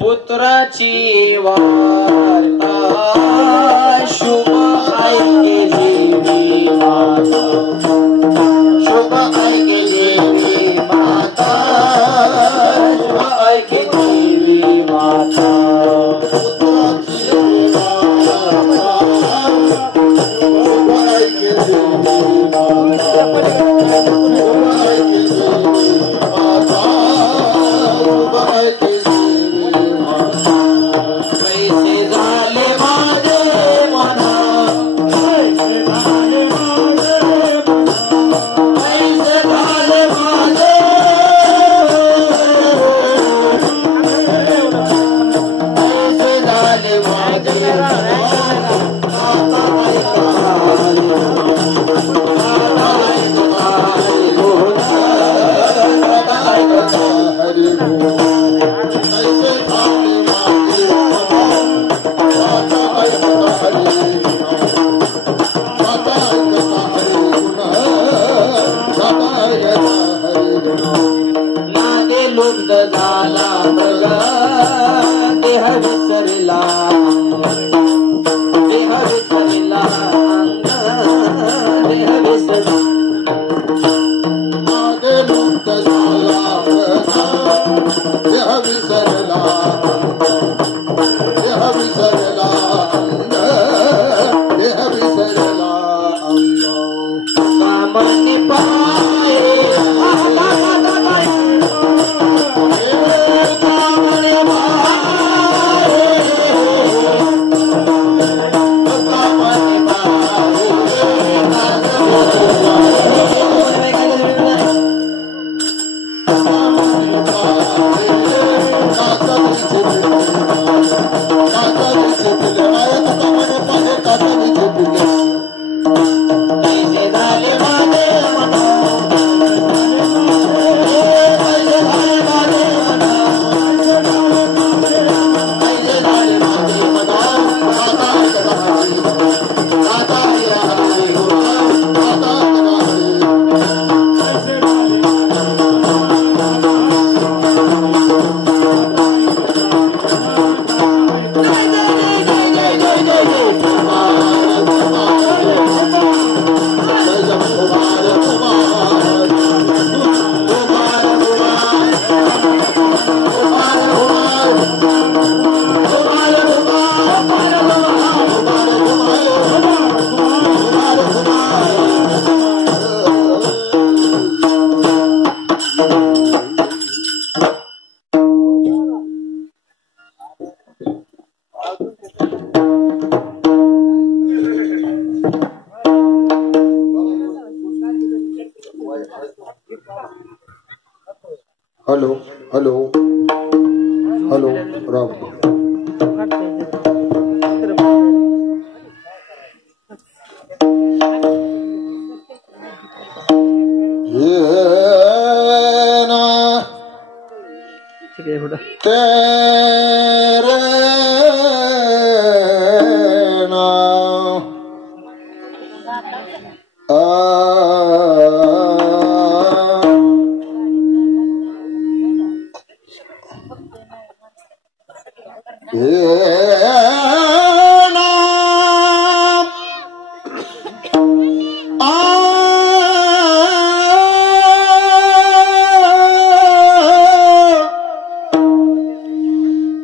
पुत्राची वार्ता शुभ ऐके देवी माता, शुभ ऐके देवी माता, शुभ ऐके देवी माता, पुत्राची वार्ता शुभ ऐके देवी माता, शुभ ऐके देवी माता, शुभ ऐके हेलो हेलो हेलो राम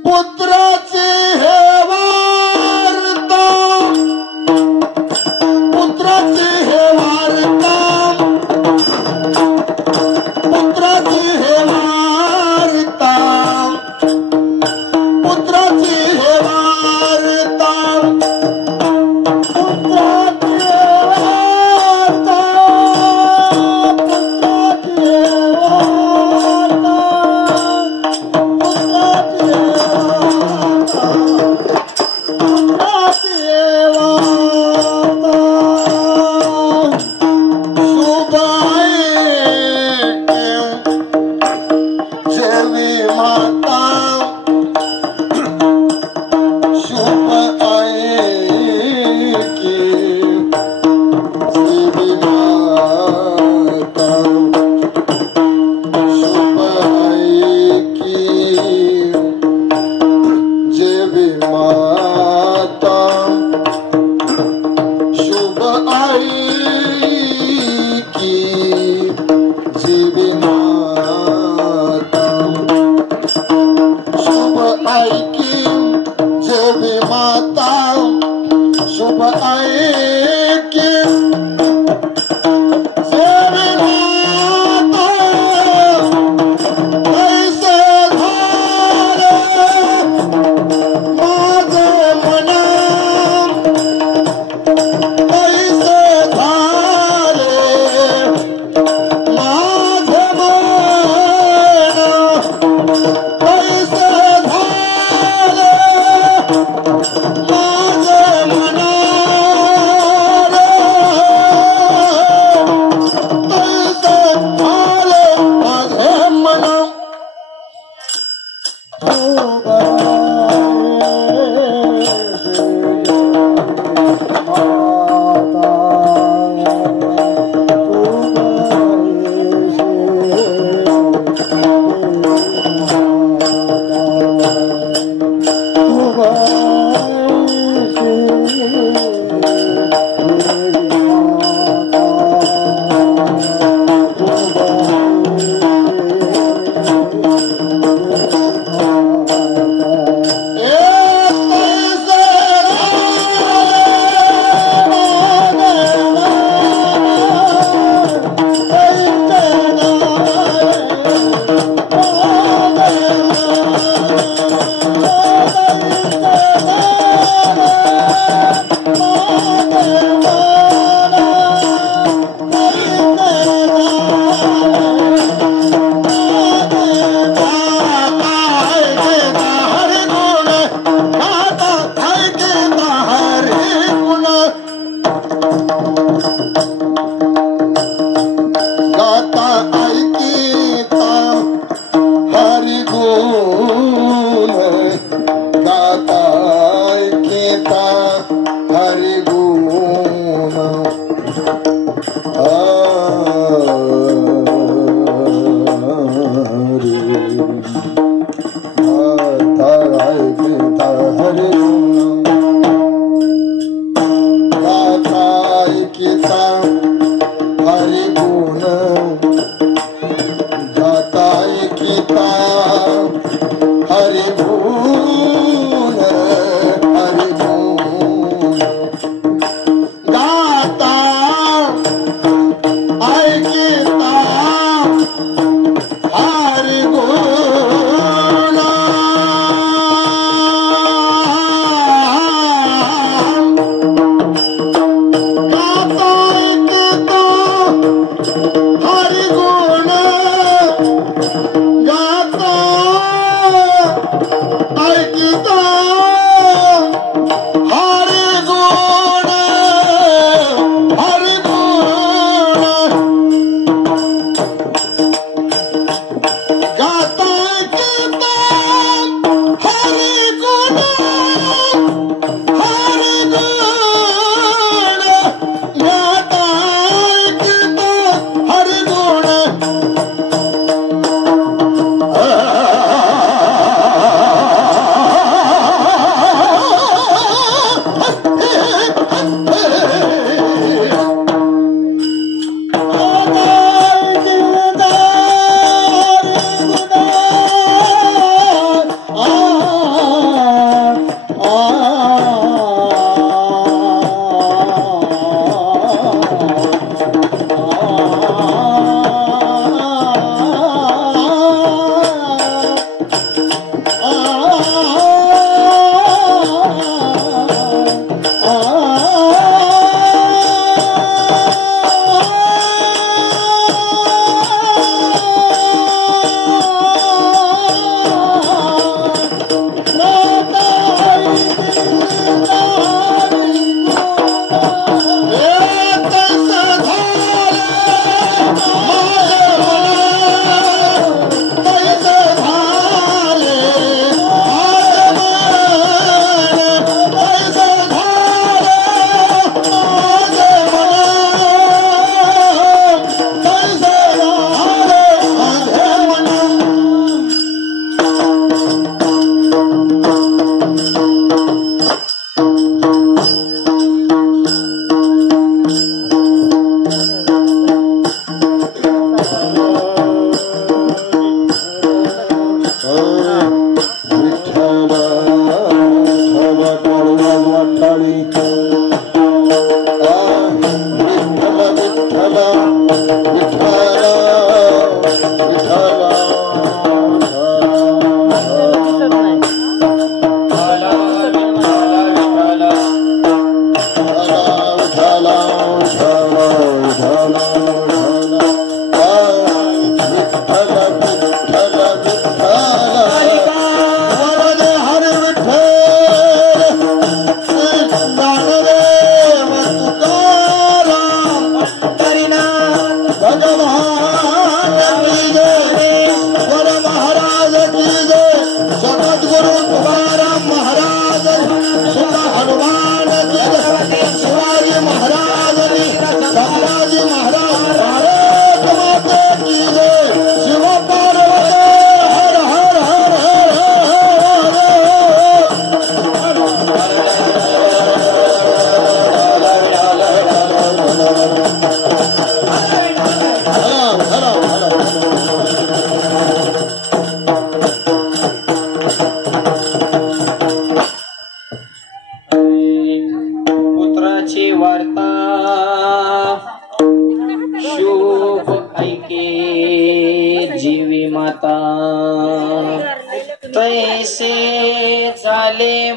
पुत्राचे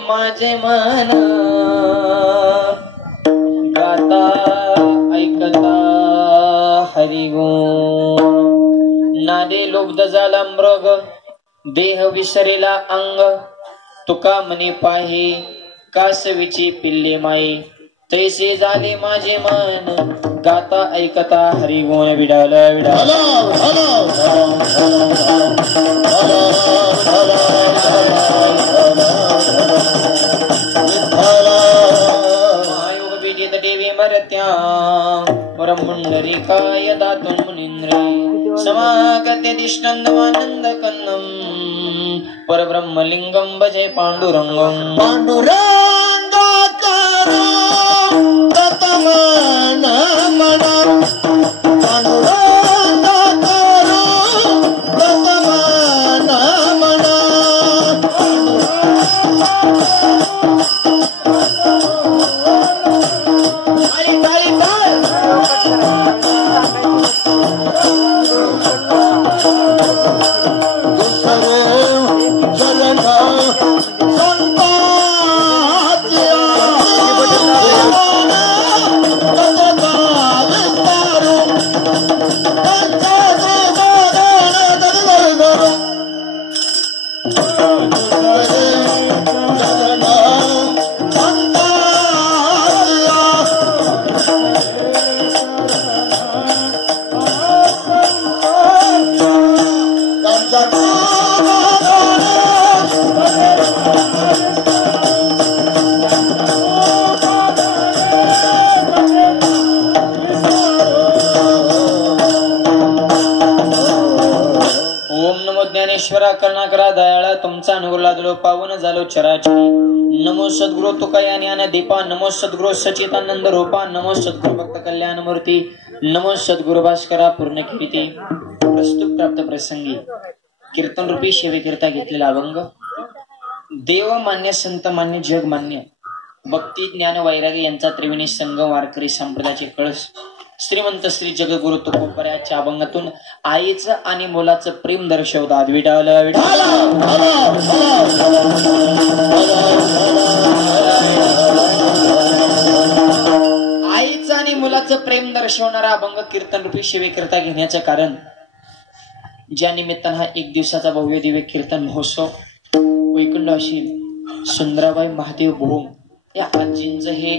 माझे मन गाता ऐकता हरिगुण नादे लुब्ध झाला मृग देह विसरेला अंग तुका मनी पाही कासवीची पिल्ले माई तैसे झाले माझे मन गाता ऐकता हरिगुण विडाल विडाल देवी मरत्या परमुंडरिकाय दातुं मुनीन्द्रे समागते दिष्णन्दमानन्द कन्नम परब्रह्मलिंगं भजे पाण्डुरंगं पाण्डुरंगाकारो ततमनमनं पाण्डुरंगाकारो ततमनमनं करुणाकरा दयाळा तुमचा अनुग्रह लादलो पावन झालो चराचरी नमो सद्गुरु तुकाया ज्ञान दीपा नमो सद्गुरु सचितानंद रूपा नमो सद्गुरु भक्त कल्याण मूर्ती नमो सद्गुरु भास्करा पूर्ण कीर्ती प्रस्तुत प्राप्त प्रसंगी कीर्तन रूपी सेवेकरिता घेतलेला अभंग देव मान्य संत मान्य जग मान्य भक्ती ज्ञान वैराग्य यांचा त्रिवेणी संगम वारकरी संप्रदायाचे कळस श्रीमंत श्री जगगुरु तुकोबऱ्याच्या अभंगातून आईचं आणि मुलाचं प्रेम दर्शवतात विठाल विठाल आईचं आणि मुलाचं प्रेम दर्शवणारा अभंग कीर्तन रूपी सेवेकरिता घेण्याचं कारण ज्या निमित्तानं हा एक दिवसाचा भव्य दिव्य कीर्तन महोत्सव वैकुंठ असेल सुंदराबाई महादेव भोम या आजींचं हे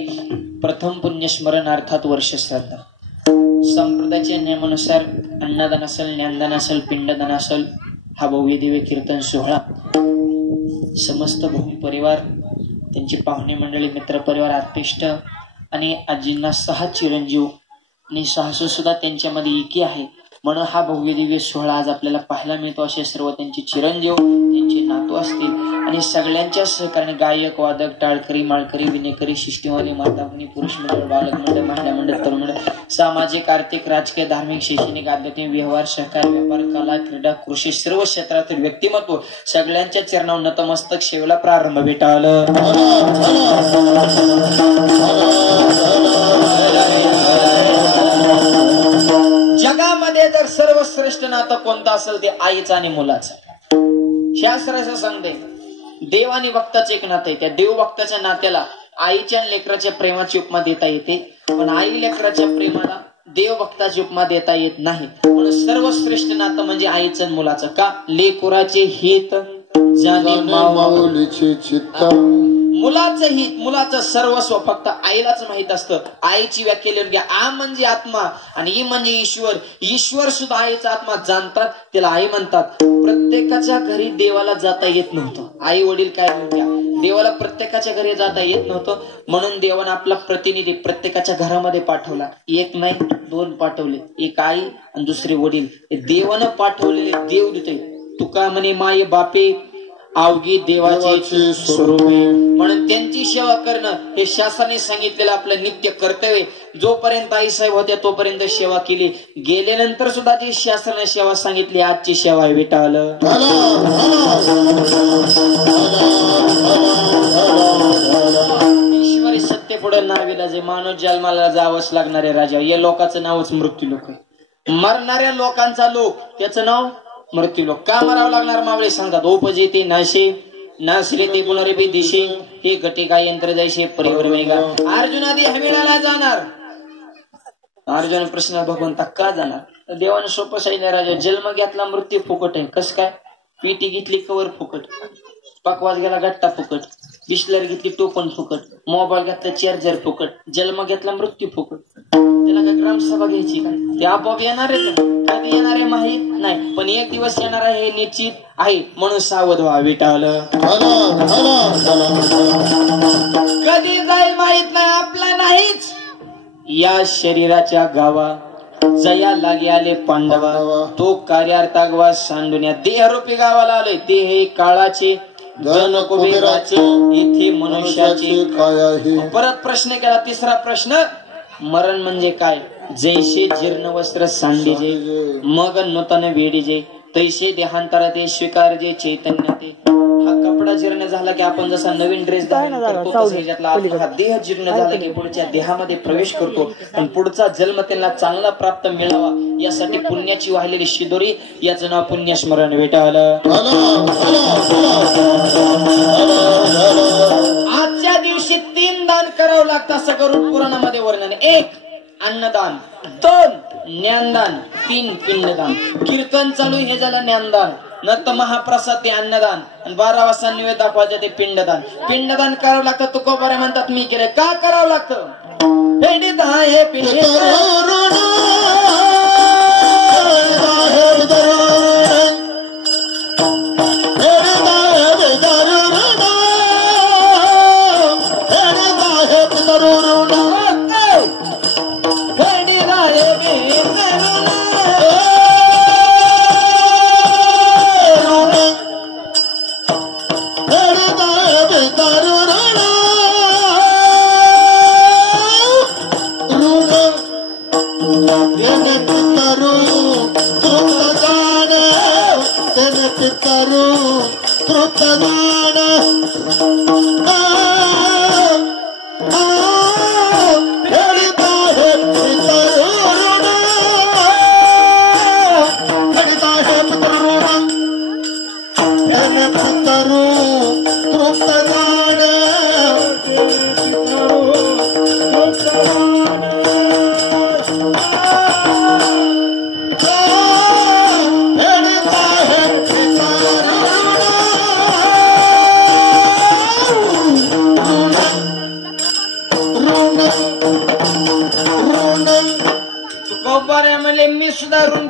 प्रथम पुण्यस्मरण अर्थात वर्ष श्राद्ध. संप्रदायाच्या नियमानुसार अन्नदान असेल, ज्ञानदान असेल, पिंडदान असेल, हा भव्य दिव्य कीर्तन सोहळा समस्त भूम परिवार, त्यांची पाहुणे मंडळी, मित्र परिवार, आर्टिस्ट आणि आजींना 6 चिरंजीव आणि सासू सुद्धा त्यांच्यामध्ये एकी आहे. म्हणून हा भव्य दिव्य सोहळा आज आपल्याला पाहायला मिळतो. असे सर्व त्यांचे चिरंजीव, त्यांचे नातू असतील आणि सगळ्यांच्या सहकार्याने गायक, वादक, टाळकरी, माळकरी, विनेकरी, शिष्टीवाली, माताभगिनी, पुरुष मंडळ, बालक मंडळ, महिला मंडळ, तरुण मंडळ, सामाजिक, आर्थिक, राजकीय, धार्मिक, शैक्षणिक, आध्यात्मिक, व्यवहार, सहकार, व्यापार, कला, क्रीडा, कृषी सर्व क्षेत्रातील व्यक्तिमत्व सगळ्यांच्या चरणावर नतमस्तक सेवेला प्रारंभ भेटावलं. जगामध्ये जर सर्वश्रेष्ठ नातं कोणतं असेल ते आईचं आणि मुलाचं. शास्त्र असं सांगते देव आणि भक्ताचं एक नातं आहे. त्या देव भक्ताच्या नात्याला आईच्या आणि लेकराच्या प्रेमाची उपमा देता येते, पण आई लेकराच्या प्रेमाला देव भक्ताची उपमा देता येत नाही. म्हणून सर्वश्रेष्ठ नातं म्हणजे आईचं आणि मुलाचं. का? लेकराचे हित जाणे माऊलीचे चित्त. मुलाचं हित, मुलाचं सर्वस्व फक्त आईलाच माहित असतं. आईची व्याख्या लिहून घ्या. आ म्हणजे आत्मा आणि ई म्हणजे ईश्वर. ईश्वर सुद्धा आईचा आत्मा जाणतात, त्याला आई म्हणतात. प्रत्येकाच्या घरी देवाला जाता येत नव्हतं. आई वडील काय लिहून घ्या, देवाला प्रत्येकाच्या घरी जाता येत नव्हतं. म्हणून देवाने आपला प्रतिनिधी प्रत्येकाच्या घरामध्ये पाठवला. एक नाही 2 पाठवले, एक आई आणि दुसरे वडील. देवानं पाठवलेले देव देते. तुका म्हणे माय बापे अवघी देवाचे स्वरूपे. म्हणून त्यांची सेवा करणं हे शासनाने सांगितलेलं आपलं नित्य कर्तव्य. जोपर्यंत आई साहेब होत्या तोपर्यंत सेवा केली. गेल्यानंतर सुद्धा जी शासनाने सेवा सांगितली आजची सेवा आहे विटाळलं. ईश्वरी सत्य पुढे नाविलाजे मानव जन्माला जावंच लागणारे राजा. या लोकांचं नावच मृत्यू लोक आहे. मरणाऱ्या लोकांचा लोक त्याचं नाव मृत्यू लोक. का मरावं लागणार मावळे सांगतात. उपजे ते नाशे नासले ते पुनरेबी दिशे हे गटे काय यंत्र जायचे परिवर वेगा. अर्जुन आधी हमिळाला जाणार. अर्जुन प्रश्न भगवंता का जाणार? देवाने सोपं सांगितलं राजा. जन्म घेतला मृत्यू फुकट आहे. कस काय? पीटी घेतली कवर फुकट, पकवास गेला गट्टा फुकट, बिस्लर घेतली टोपण फुकट, मोबाईल घेतला चार्जर फुकट. जन्म घेतला मृत्यू फुकट. त्याला काय ग्रामसभा घ्यायची का? ते आपोआप येणार आहे का? कधी येणार आहे माहित नाही, पण एक दिवस येणार आहे हे निश्चित आहे. म्हणून सावध व्हा विटावलं. कधी जाईल माहित नाही, आपला नाहीच. या शरीराच्या गावा जया लागे आले पांडवा, तो कार्यार्थागवा सांडुन्या. देहरूपी गावाला आलोय. ते हे काळाचे जन कुबेराचे इथे मनुष्याचे काय आहे. परत प्रश्न केला. 3रा प्रश्न, मरण म्हणजे काय? जैसे जीर्ण वस्त्र सांडीजे मग नूतन वेडीजे तैसे देहांतरा ते स्वीकार जे चैतन्य ते. हा कपडा जीर्ण झाला की आपण जसा नवीन ड्रेस करतो तसा हा देह जीर्ण झाला की पुढच्या देहामध्ये प्रवेश करतो. पण पुढचा जन्म त्यांना चांगला प्राप्त मिळावा यासाठी पुण्याची वाहिलेली शिदोरी याचं नाव पुण्यस्मरण भेटावलं. आजच्या दिवशी 3 दान करावं लागतं असं गरुड पुराणामध्ये वर्णन. 1 अन्नदान, 2 ज्ञानदान, 3 पिंडदान. कीर्तन चालू हे झालं ज्ञानदान. नंतर महाप्रसाद ते अन्नदान आणि 12 वाजता निवेद दाखवायचं ते पिंडदान. पिंडदान करावं लागतं. तुकोबारे म्हणतात मी केलंय. का करावं लागतं?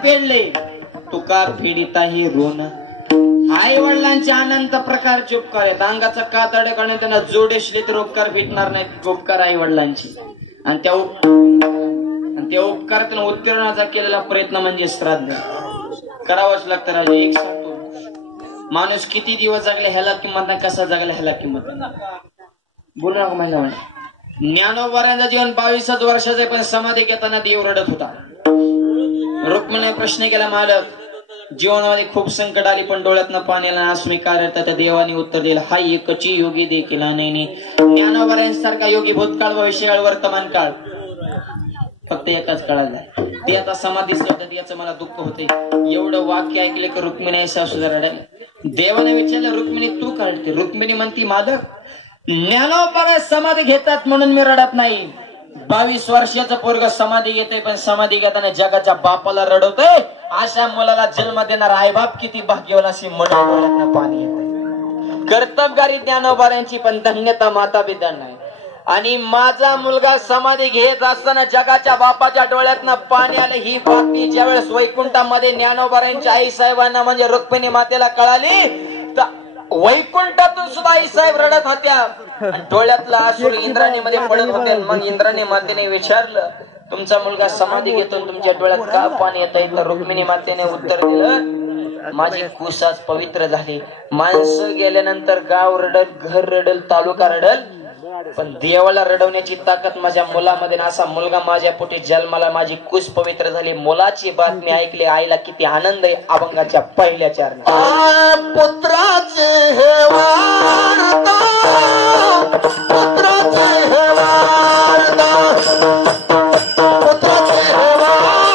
फेडले तुका फेडिताही ऋण. आई वडिलांचे अनंत प्रकारचे उपकार आहेत. अंगाचा कातडे करणे त्यांना जोडेशले तर उपकार भेटणार नाहीत. उपकार आई वडिलांची आणि त्या उपकारातून उत्तीर्णाचा केलेला प्रयत्न म्हणजे श्राद्ध करावंच लागतं. राजा एक सांगतो, माणूस किती दिवस जगले ह्याला किंमत नाही, कसा जगला ह्याला किंमत नाही. बोलू नका महिला म्हणे. ज्ञानोबारांचं जीवन 22 वर्षाचं पण समाधी घेताना देव रडत होता. रुक्मिणीने प्रश्न केला, मालक जीवनामध्ये खूप संकट आली पण डोळ्यातनं पाण्याला आसमी कार्य. त्या देवाने उत्तर दिलं, हा एकची योगी देखील नाही. ज्ञानोबारांसारखा योगी भूतकाळ भविष्यकाळ वर्तमान काळ फक्त एकाच काळाला. ते आता समाधीच होतात याचं मला दुःख होते. एवढं वाक्य ऐकले की रुक्मिणी सुद्धा रडायला. देवाने विचारलं, रुक्मिणी तू काढते? रुक्मिणी म्हणती, मालक ज्ञानोबा समाधी घेतात म्हणून मी रडत नाही. 22 वर्षाचं पोरग समाधी घेते पण समाधी घेताना जगाच्या बापाला रडवतोय. अशा मुलाला जन्म देणार आईबाप किती भाग्यवान अशी म्हणून पाणी येते. कर्तबगारी ज्ञानोबाऱ्यांची पण धन्यता माता पिता नाही. आणि माझा मुलगा समाधी घेत असताना जगाच्या बापाच्या डोळ्यातनं पाणी आलं. ही बातमी ज्यावेळेस वैकुंठामध्ये ज्ञानोबाऱ्यांच्या आई साहेबांना म्हणजे रुक्मिणी मातेला कळाली तर वैकुंठातून सुद्धा आई साहेब रडत होत्या आणि डोळ्यातला आसूर इंद्राणी मध्ये पडत होते. मग इंद्राणी मातेने विचारलं, तुमचा मुलगा समाधी घेतो तुमच्या डोळ्यात का पाणी येत आहे? तर रुक्मिणी मातेने उत्तर दिलं, माझी कुस आज पवित्र झाली. माणसं गेल्यानंतर गाव रडल, घर रडल, तालुका रडल, पण देवाला रडवण्याची ताकद माझ्या मुलामध्ये. असा मुलगा माझ्या पोटी जन्माला, माझी कुस पवित्र झाली. मुलाची बातमी ऐकली, आईला किती आनंद आहे. अभंगाच्या पहिल्या चरणी पुत्राचे हे वार्ता, पुत्राचे हे वार्ता, पुत्राचे हे वार्ता, पुत्राचे हे वार्ता.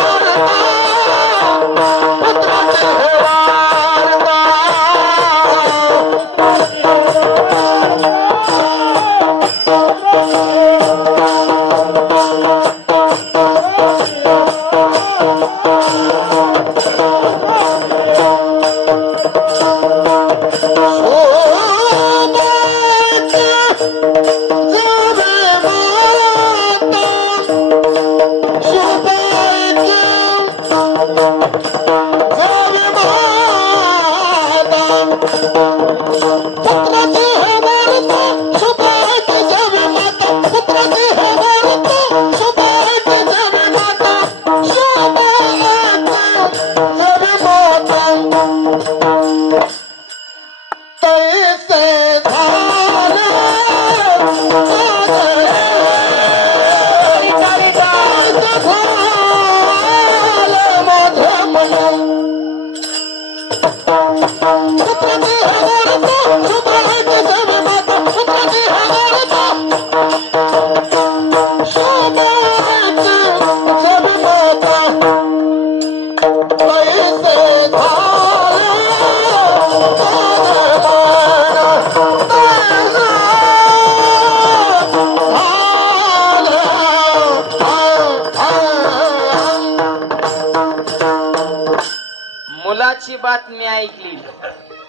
मुलाची बातमी ऐकली,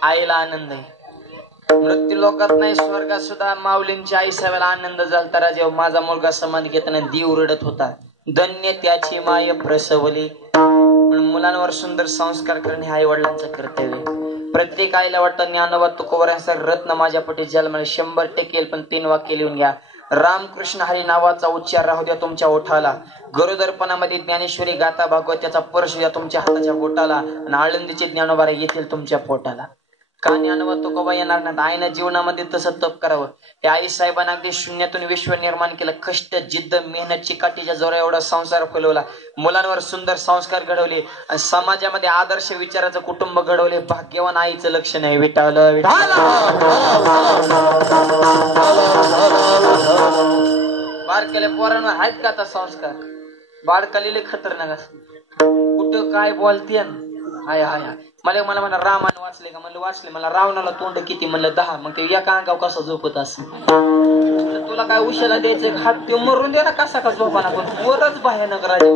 आईला आनंद आहे. मृत्यू लोकात नाही स्वर्गात सुद्धा माऊलींच्या आई साहेबाला आनंद झाला. राजा माझा मुलगा समाधी घेताना देव रडत होता. धन्य त्याची माय प्रसवली. म्हणून मुलांवर सुंदर संस्कार करणे आई वडिलांचं कर्तव्य. प्रत्येक आईला वाटतं ज्ञानोबा तुकोबारांसारखं रत्न माझ्या पोटी जन्माला 100% येईल. पण 3 वाक्य लिहून घ्या. रामकृष्ण हरी नावाचा उच्चार राहू द्या तुमच्या ओठाला. गरोदरपणामध्ये ज्ञानेश्वरी गाथा भागवत त्याचा स्पर्श द्या तुमच्या हाताच्या बोटाला. आणि आळंदीचे ज्ञानोबा येतील तुमच्या पोटाला. का ज्ञानोबा तुकोबा येणार नाही? आईनं जीवनामध्ये तसं तप करावं. त्या आई साहेबांना अगदी शून्यातून विश्व निर्माण केलं. कष्ट, जिद्द, मेहनत, चिकाटीच्या जोरा एवढा संसार फुलवला. मुलांवर सुंदर संस्कार घडवले आणि समाजामध्ये आदर्श विचाराचं कुटुंब घडवले. भाग्यवान आईचं लक्षण आहे. विठाल बारकेले पोरांवर आहेत का आता संस्कार? बारकालेले खतरनाक असते. कुठं काय बोलते हाय हाय हाय. मला म्हणा रामायण वाचले का? म्हणलं वाचले. मला रावणाला तोंड किती? म्हणलं 10. मग ते एका अंगाव कसं झोपत असं? तुला काय उशाला द्यायचं? हात ते मरून दे ना कसा का झोपाना. पण पोरच भयानक राजा.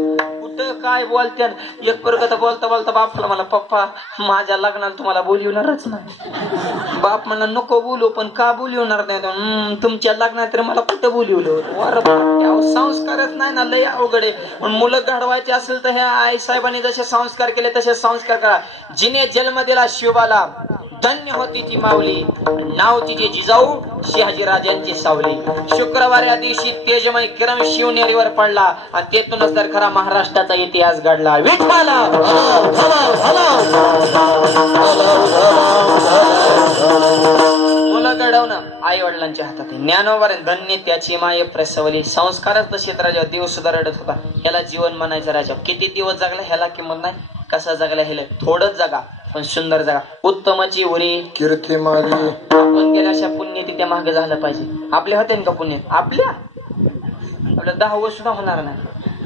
कुठं काय बोलत्या एक परगत बोलता बोलता बापला मला पप्पा माझ्या लग्नाला तुम्हाला बोलवणारच नाही. बाप म्हणला नको बोलू पण का बोलवणार नाही तुमच्या लग्नात तर मला कुठं बोलवलं. संस्कारच नाही ना लय अवघड आहे. पण मुलं घडवायचे असेल तर ह्या आई साहेबांनी जसे संस्कार केले तसे संस्कार करा. जिने जन्म दिला शिवबाला धन्य होती ती माऊली. नाव तिचे जिजाऊ शहाजी राजांची सावली. शुक्रवार या दिवशी तेजमय किरण शिवनेरीवर पडला आणि तेथूनच तर खरा महाराष्ट्राचा इतिहास घडला. विठ्ठला मुलं घडवणं आई वडिलांच्या हातात आहे. ज्ञानोबर धन्य त्याची माये प्रसवली. संस्कारच तसेच राजा देव सुद्धा रडत होता. ह्याला जीवन म्हणायचं राजा. किती दिवस जगला ह्याला किंमत नाही. कसा जगला ह्याला थोडंच जगा पण सुंदर जगा. उत्तमाची उरी कीर्ती मारी. आपण गेल्या अशा पुण्य तिथे मागे झालं पाहिजे. आपले होते का पुण्य? आपल्या 10 सुद्धा होणार नाही.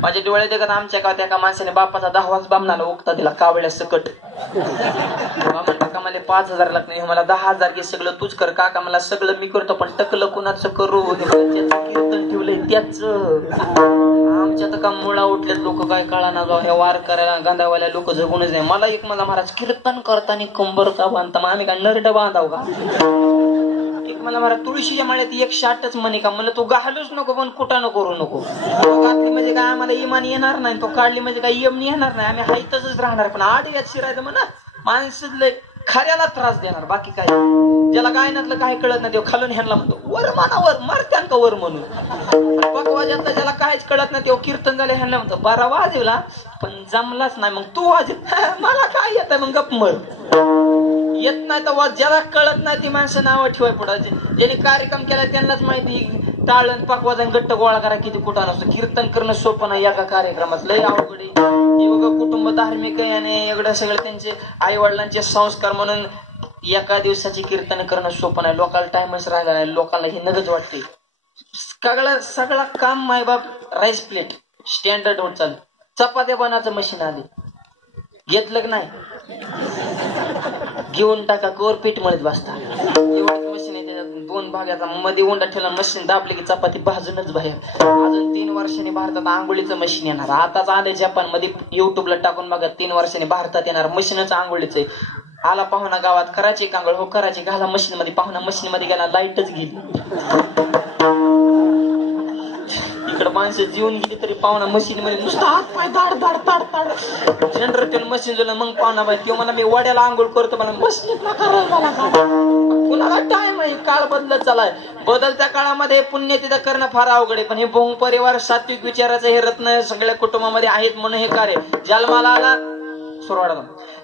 माझ्या डोळे देखत आमच्या गावात एका माणसाने बापाचा 10वाच बामणाला उगता दिला कावड्या सकट. काका मला 5,000 लागले मला 10,000 घे सगळं तूच कर. काका मला सगळं मी करतो पण टकलं कुणाचं करू. कीर्तन ठेवलंय त्याच. आमच्या तर का मुळा उठलेत लोक काय कळाना जाऊ. हे वार करायला गांधावाल्या लोक जगूनच नाही. मला एक मला महाराज कीर्तन करताना कंबर का बांधता मग आम्ही काय नरड बांधाव का? मला मला तुळशीच्या माळ्यात 108च म्हणे का मला तू घालूच नको पण कुठं करू नको. घातली म्हणजे काय आम्हाला इमान येणार नाही. तो काढली म्हणजे काय यमनी येणार नाही. आम्ही हायतच राहणार. पण आडव्यात शिरायचं म्हणा माणसं खऱ्याला त्रास देणार. बाकी काय ज्याला गायनातलं काय कळत नाही तेव्हा खालून ह्यांना म्हणतो वर मानावर मारत्यान का वर म्हणून. पकवाजातलं ज्याला काहीच कळत नाही तेव्हा कीर्तन झालं ह्यांना म्हणतो बारा वाजवला पण जमलाच नाही मग तू वाजव. मला काय येत मग गप मर. येत नाही तर ज्याला कळत नाही ती माणसं नावं ठेवाय पुढे. ज्याने कार्यक्रम केला त्यांनाच माहिती टाळण पाकवाजन गट्ट गोळा करा किती कुठं नसतं. कीर्तन करणं सोपं नाही एका कार्यक्रमात लय अवघड आहे. कुटुंब धार्मिक आहे आणि एवढं सगळं त्यांचे आई वडिलांचे संस्कार म्हणून एका दिवसाची कीर्तन करणं सोपं नाही. लोकांना टाइमच राहिला नाही. लोकांना हे नगच वाटते. सगळा काम मायबाप राईस प्लेट स्टँडर्ड होत चालू. चपात्या बनाचं मशीन आली घेतलं नाही घेऊन टाका कोर पीठ म्हणत बसता. मशीन आहे त्याच्यात 2 भागाचा मध्ये उंडा ठेवला मशीन दाबली की चपाती भाजूनच बाहेर. अजून 3 वर्षांनी भारतात आंघोळीचं मशीन येणार. आताच आले जपान मध्ये युट्यूबला टाकून बघा 3 वर्षांनी भारतात येणार मशीनच आंघोळीचं आहे. आला पाहुणा गावात करायची कांगळ हो करायची घाला मशीन मध्ये. पाहुणा मशीन मध्ये गेला लाईटच गेली. इकडे माणसं जीवन गेली तरी पाहुणा मशीन मध्ये नुसता हात पाय दाड दाड ताड ताड. जनरेटर मशीन झालं मग पाहुणा बाई किंवा मला मी वड्याला आंघोळ करतो मला मशीनला करायला मला कुणाला टाइम आहे. काळ बदलत चालाय. बदलत्या काळामध्ये पुण्यतिथी करणं फार अवघड आहे. पण हे भोंग परिवार सात्विक विचाराचं हे रत्न सगळ्या कुटुंबामध्ये आहेत म्हणून हे कार्य. जन्माला आला सुरवाडा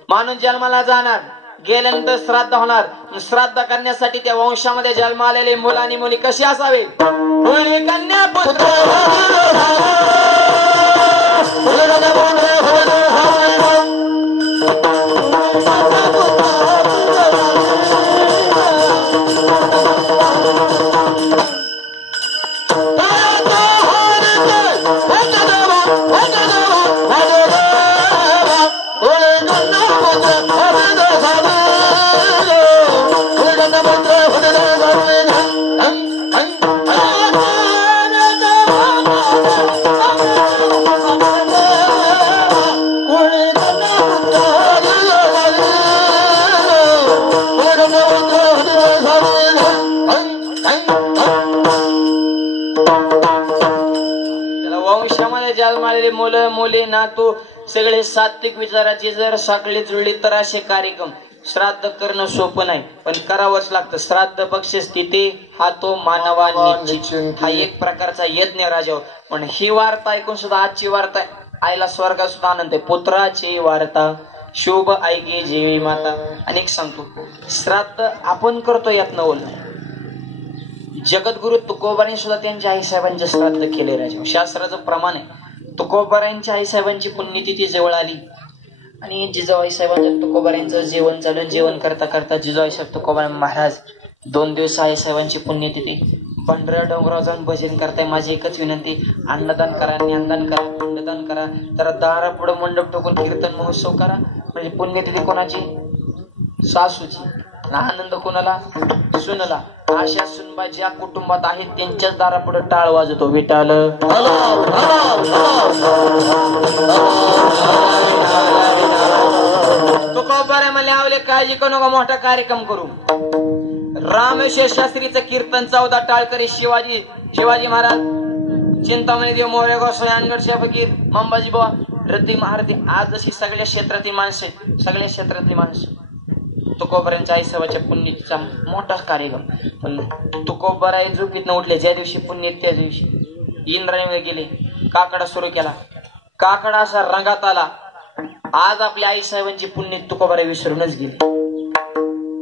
माणूस जन्माला जाणार गेल्यानंतर श्राद्ध होणार. श्राद्ध करण्यासाठी त्या वंशामध्ये जन्म आलेले मुलं आणि मुली कशी असावे. मुली कन्या पुत्र मुलं मुली नातू सगळे सात्विक विचाराची जर साखळी जुळली तर असे कार्यक्रम श्राद्ध करणं सोपं नाही पण करावंच लागतं. श्राद्ध बक्षीस तिथे हा तो मानवा निश्चित हा एक प्रकारचा यज्ञ राजावर. पण ही वार्ता ऐकून सुद्धा आजची वार्ता आईला स्वर्गात सुद्धा आनंद आहे. पुत्राची वार्ता शुभ ऐके जेवी माता. अनेक सांगतो श्राद्ध आपण करतो यात नवल. जगद्गुरु तुकोबारांनी सुद्धा त्यांच्या आईसाहेबांचे श्राद्ध केले राजा. शास्त्राचं प्रमाण आहे. तुकोबारांच्या आईसाहेबांची पुण्यतिथी जवळ आली आणि जिजाऊ आईसाहेबांचं तुकोबारांचं जेवण चालू. जेवण करता करता जिजाऊ आईसाहेब तुकोबाराय महाराज 2 दिवस आईसाहेबांची पुण्यतिथी पंढरा डोंगरावर जाऊन भजन करताय. माझी एकच विनंती अन्नदान करा ज्ञानदान करा पिंडदान करा. तर दारा पुढे मंडप ठोकून कीर्तन महोत्सव करा. म्हणजे पुण्यतिथी कोणाची सासूची आनंद कोणाला सुनला. अशा सुनबा ज्या कुटुंबात आहेत त्यांच्याच दारापुढे टाळ वाजतो. विटाल तुकोबारे मला आवले काळजी करू नका, मोठा कार्यक्रम करू. रामेश्वर शास्त्रीचं कीर्तन 14 टाळकरी, शिवाजी महाराज, चिंतामणी देव, मोरे गोसाई, अनगड फकीर, मंबाजी बुवा, रद्दी महारथी. आज जशी सगळ्या क्षेत्रातली माणसं, सगळ्या क्षेत्रातली माणसं तुकोबारांच्या आईसाहेबाच्या पुण्यतिथीचा मोठा कार्यक्रम. पण तुकोबारा झोपीतनं उठले ज्या दिवशी पुण्य, त्या दिवशी इंद्रायणी गेले, काकडा सुरू केला. काकडा असा रंगात आला. आज आपल्या आईसाहेबांची पुण्य तुकोबारा विसरूनच गेले.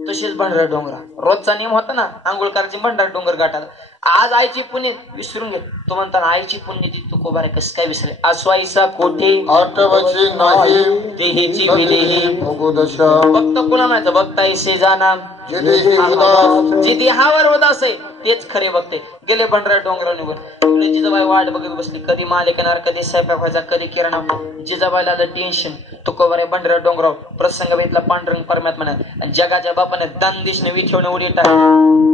तशीच भंडारा डोंगरा रोजचा नियम होता ना, आंघोळ करायची भंडारा डोंगर गाठाला. आज आईची पुण्य विसरून गेले. तो म्हणताना आईची पुण्यती तुकोबारा कस काय विसरले. आसवाईचा कोठे आठवची नाही देहीची विदेही भक्त कुणा माहिती, भक्त ऐसे जाना जे देहावर उदास आहे तेच खरे बघते. गेले भंडारा डोंगरा निघून. इकडे जिजाबाई वाट बघत बसली, कधी मालिक येणार, कधी स्वयंपाक व्हायचा, कधी किराणा. जिजाबाईला आलं टेन्शन. तुकोबारा भंडारा डोंगराव प्रसंग भेटला पांडुरंग परमात्मा आणि जगाच्या बापाने दानदिशने विठेवणे उडी टाकली.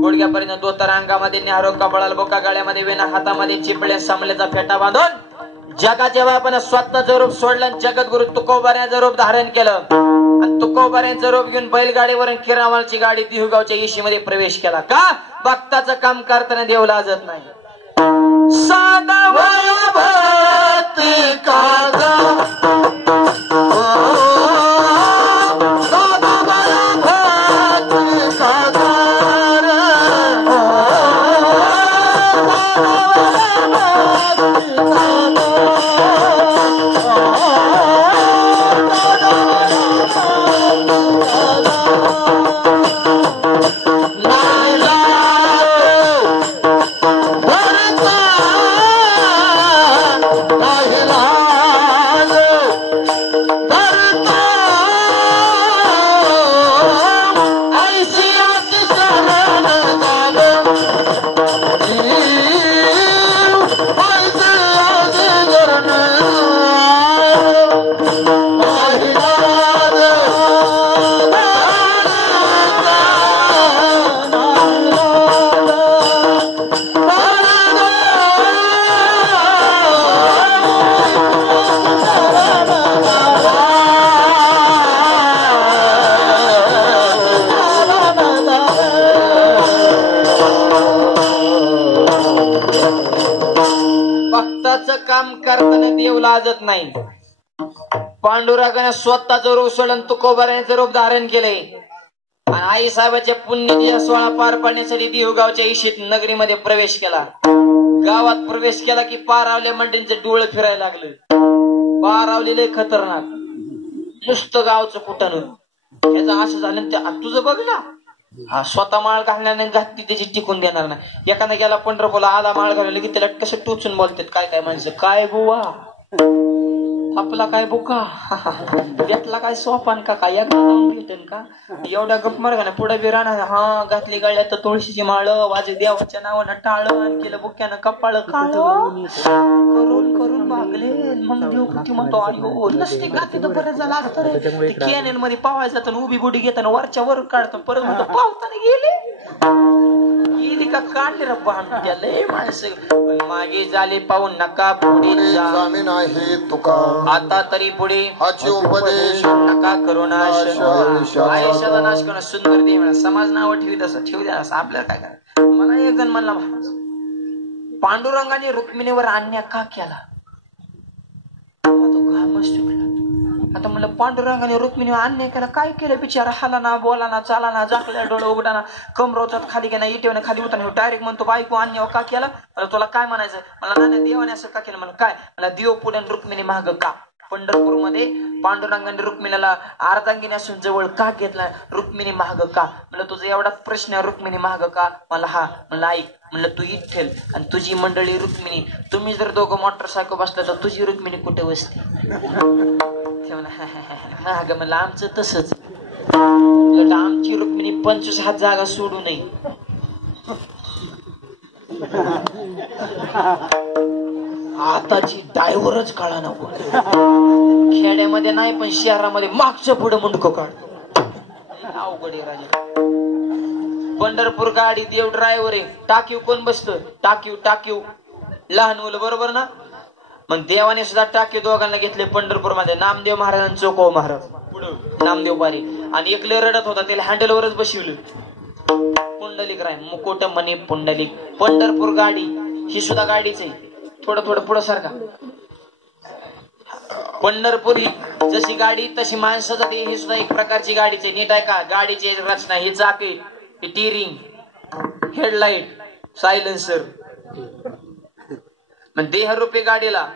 गुडघ्यापर्यंत दोतर, अंगामध्ये न्यारो, कपाळाला बोका, गळ्यामध्ये वेणा, हातामध्ये चिपळे, सामलेचा फेटा बांधून जगाच्या बापाने स्वतःचं रूप सोडलं. जगद्गुरु तुकोबाऱ्याचं रूप धारण केलं आणि तुकोबाऱ्याचं रूप घेऊन बैलगाडीवरून किरामालची गाडी दिहुगावच्या येशीमध्ये प्रवेश केला. का? भक्ताचं काम करताना देव लाजत नाही. साधा भक्ती कागा लाजत नाही. पांडुरंगाने स्वतःचं रूप सोडून तुकोबाऱ्याचं रूप धारण केलंय आणि आई साहेबाच्या पुण्यतिथीचा सोहळा पार पाडण्यासाठी दिहुगावच्या इशीत नगरीमध्ये प्रवेश केला. गावात प्रवेश केला की पारावल्या मंडळींचे डोळे फिरायला लागले. पारावलेले खतरनाक, नुसतं गावचं कुठं. ह्याचं असं झालं, तुझं बघ ना, हा स्वतः माळ घालण्याने घातली त्याची टिकून देणार नाही. एखादा गेला पंढरपूरला, आला माळ घालवली की त्याला कसं टोचून बोलतात काय काय माणसं. काय बुवा आपला काय बुका भेटला काय सोपान का काय भेटन का एवढ्या गप मार्गाने पुढे बी राहणार. हा घातली गळ्यात तर तुळशीची माळ, वाजे देवाच्या नावानं टाळ आणि केलं बुक्यानं कपाळ काळ करून करून भागले. मग देव किती म्हणतो आयो नसते घातली तर बरं झालं असतं रे. कॅनेल मध्ये पावायचं जातं, उभी गुडी घेताना वरच्या वर काढतो, परत म्हणतो पावताना गेले गेली का काढले रे बांधल्या लय माणसं. मागे झाले पाहून नका पुढे नाही तुका आता तरी पुढे हाची उपदेश नका करू नाश. आयुष्याचा नाश करणं सुंदर देव समाज नाव ठेवी तसं ठेवू द्या. असं आपल्याला काय करा. मला एक जण म्हणला पांडुरंगाने रुक्मिणीवर अन्याय का केला. आता म्हणलं पांडुरंगाने रुक्मिणीवर अन्याय केला काय केलं. बिचारा हाला ना, बोला ना, चाला ना, जाकल्या डोळे उघडा ना, कमरवतात खाली गेला, इटेवने खाली उताना. डायरेक्ट म्हणतो बायको अन्याय का केला. मला तुला काय म्हणायचं. मला ना देवाने असं का केलं. मला काय. मला देव पुढे रुक्मिणी महाग का. पंढरपूरमध्ये पांडुरंगाने रुक्मिणीला अर्धांगिनी असून जवळ का घेतला. रुक्मिणी महाग का. म्हणलं तुझा एवढाच प्रश्न आहे रुक्मिणी महाग का. मला हा. म्हणलं ऐक. म्हणलं तू इठ्ठल आणि तुझी मंडळी रुक्मिणी, तुम्ही जर दोघं मोटरसायकल बसला तर तुझी रुक्मिणी कुठे बसते. महाग. म्हणलं आमचं तसंच. आमची रुक्मिणी 25 हात जागा सोडू नये. आताची ड्रायव्हरच काढा नको. खेड्यामध्ये नाही पण शहरामध्ये मागचं पुढे मुंडको काढतो. अवघड राजा. पंढरपूर गाडी देव ड्रायव्हर आहे, टाकीव कोण बसतं? टाकीव लहान मुलं, बरोबर ना? मग देवाने सुद्धा टाकीव दोघांना घेतले पंढरपूर मध्ये. नामदेव महाराज, चोको महाराज पुढं नामदेव पारी, आणि एकले रडत होता त्याला हँडलवरच बसवलं. पुंडलिक राय मुकुट मणी पुंडलिक. पंढरपूर गाडी ही सुद्धा गाडीच आहे. थोडं पुढं सारखा. पंढरपूर ही जशी गाडी तशी माणसं जाते, ही सुद्धा एक प्रकारची गाडीच आहे. नीट आहे का? गाडीची रचना ही चाके, ही टीरिंग, हेडलाइट, सायलेन्सर. मग देहरूपी गाडीला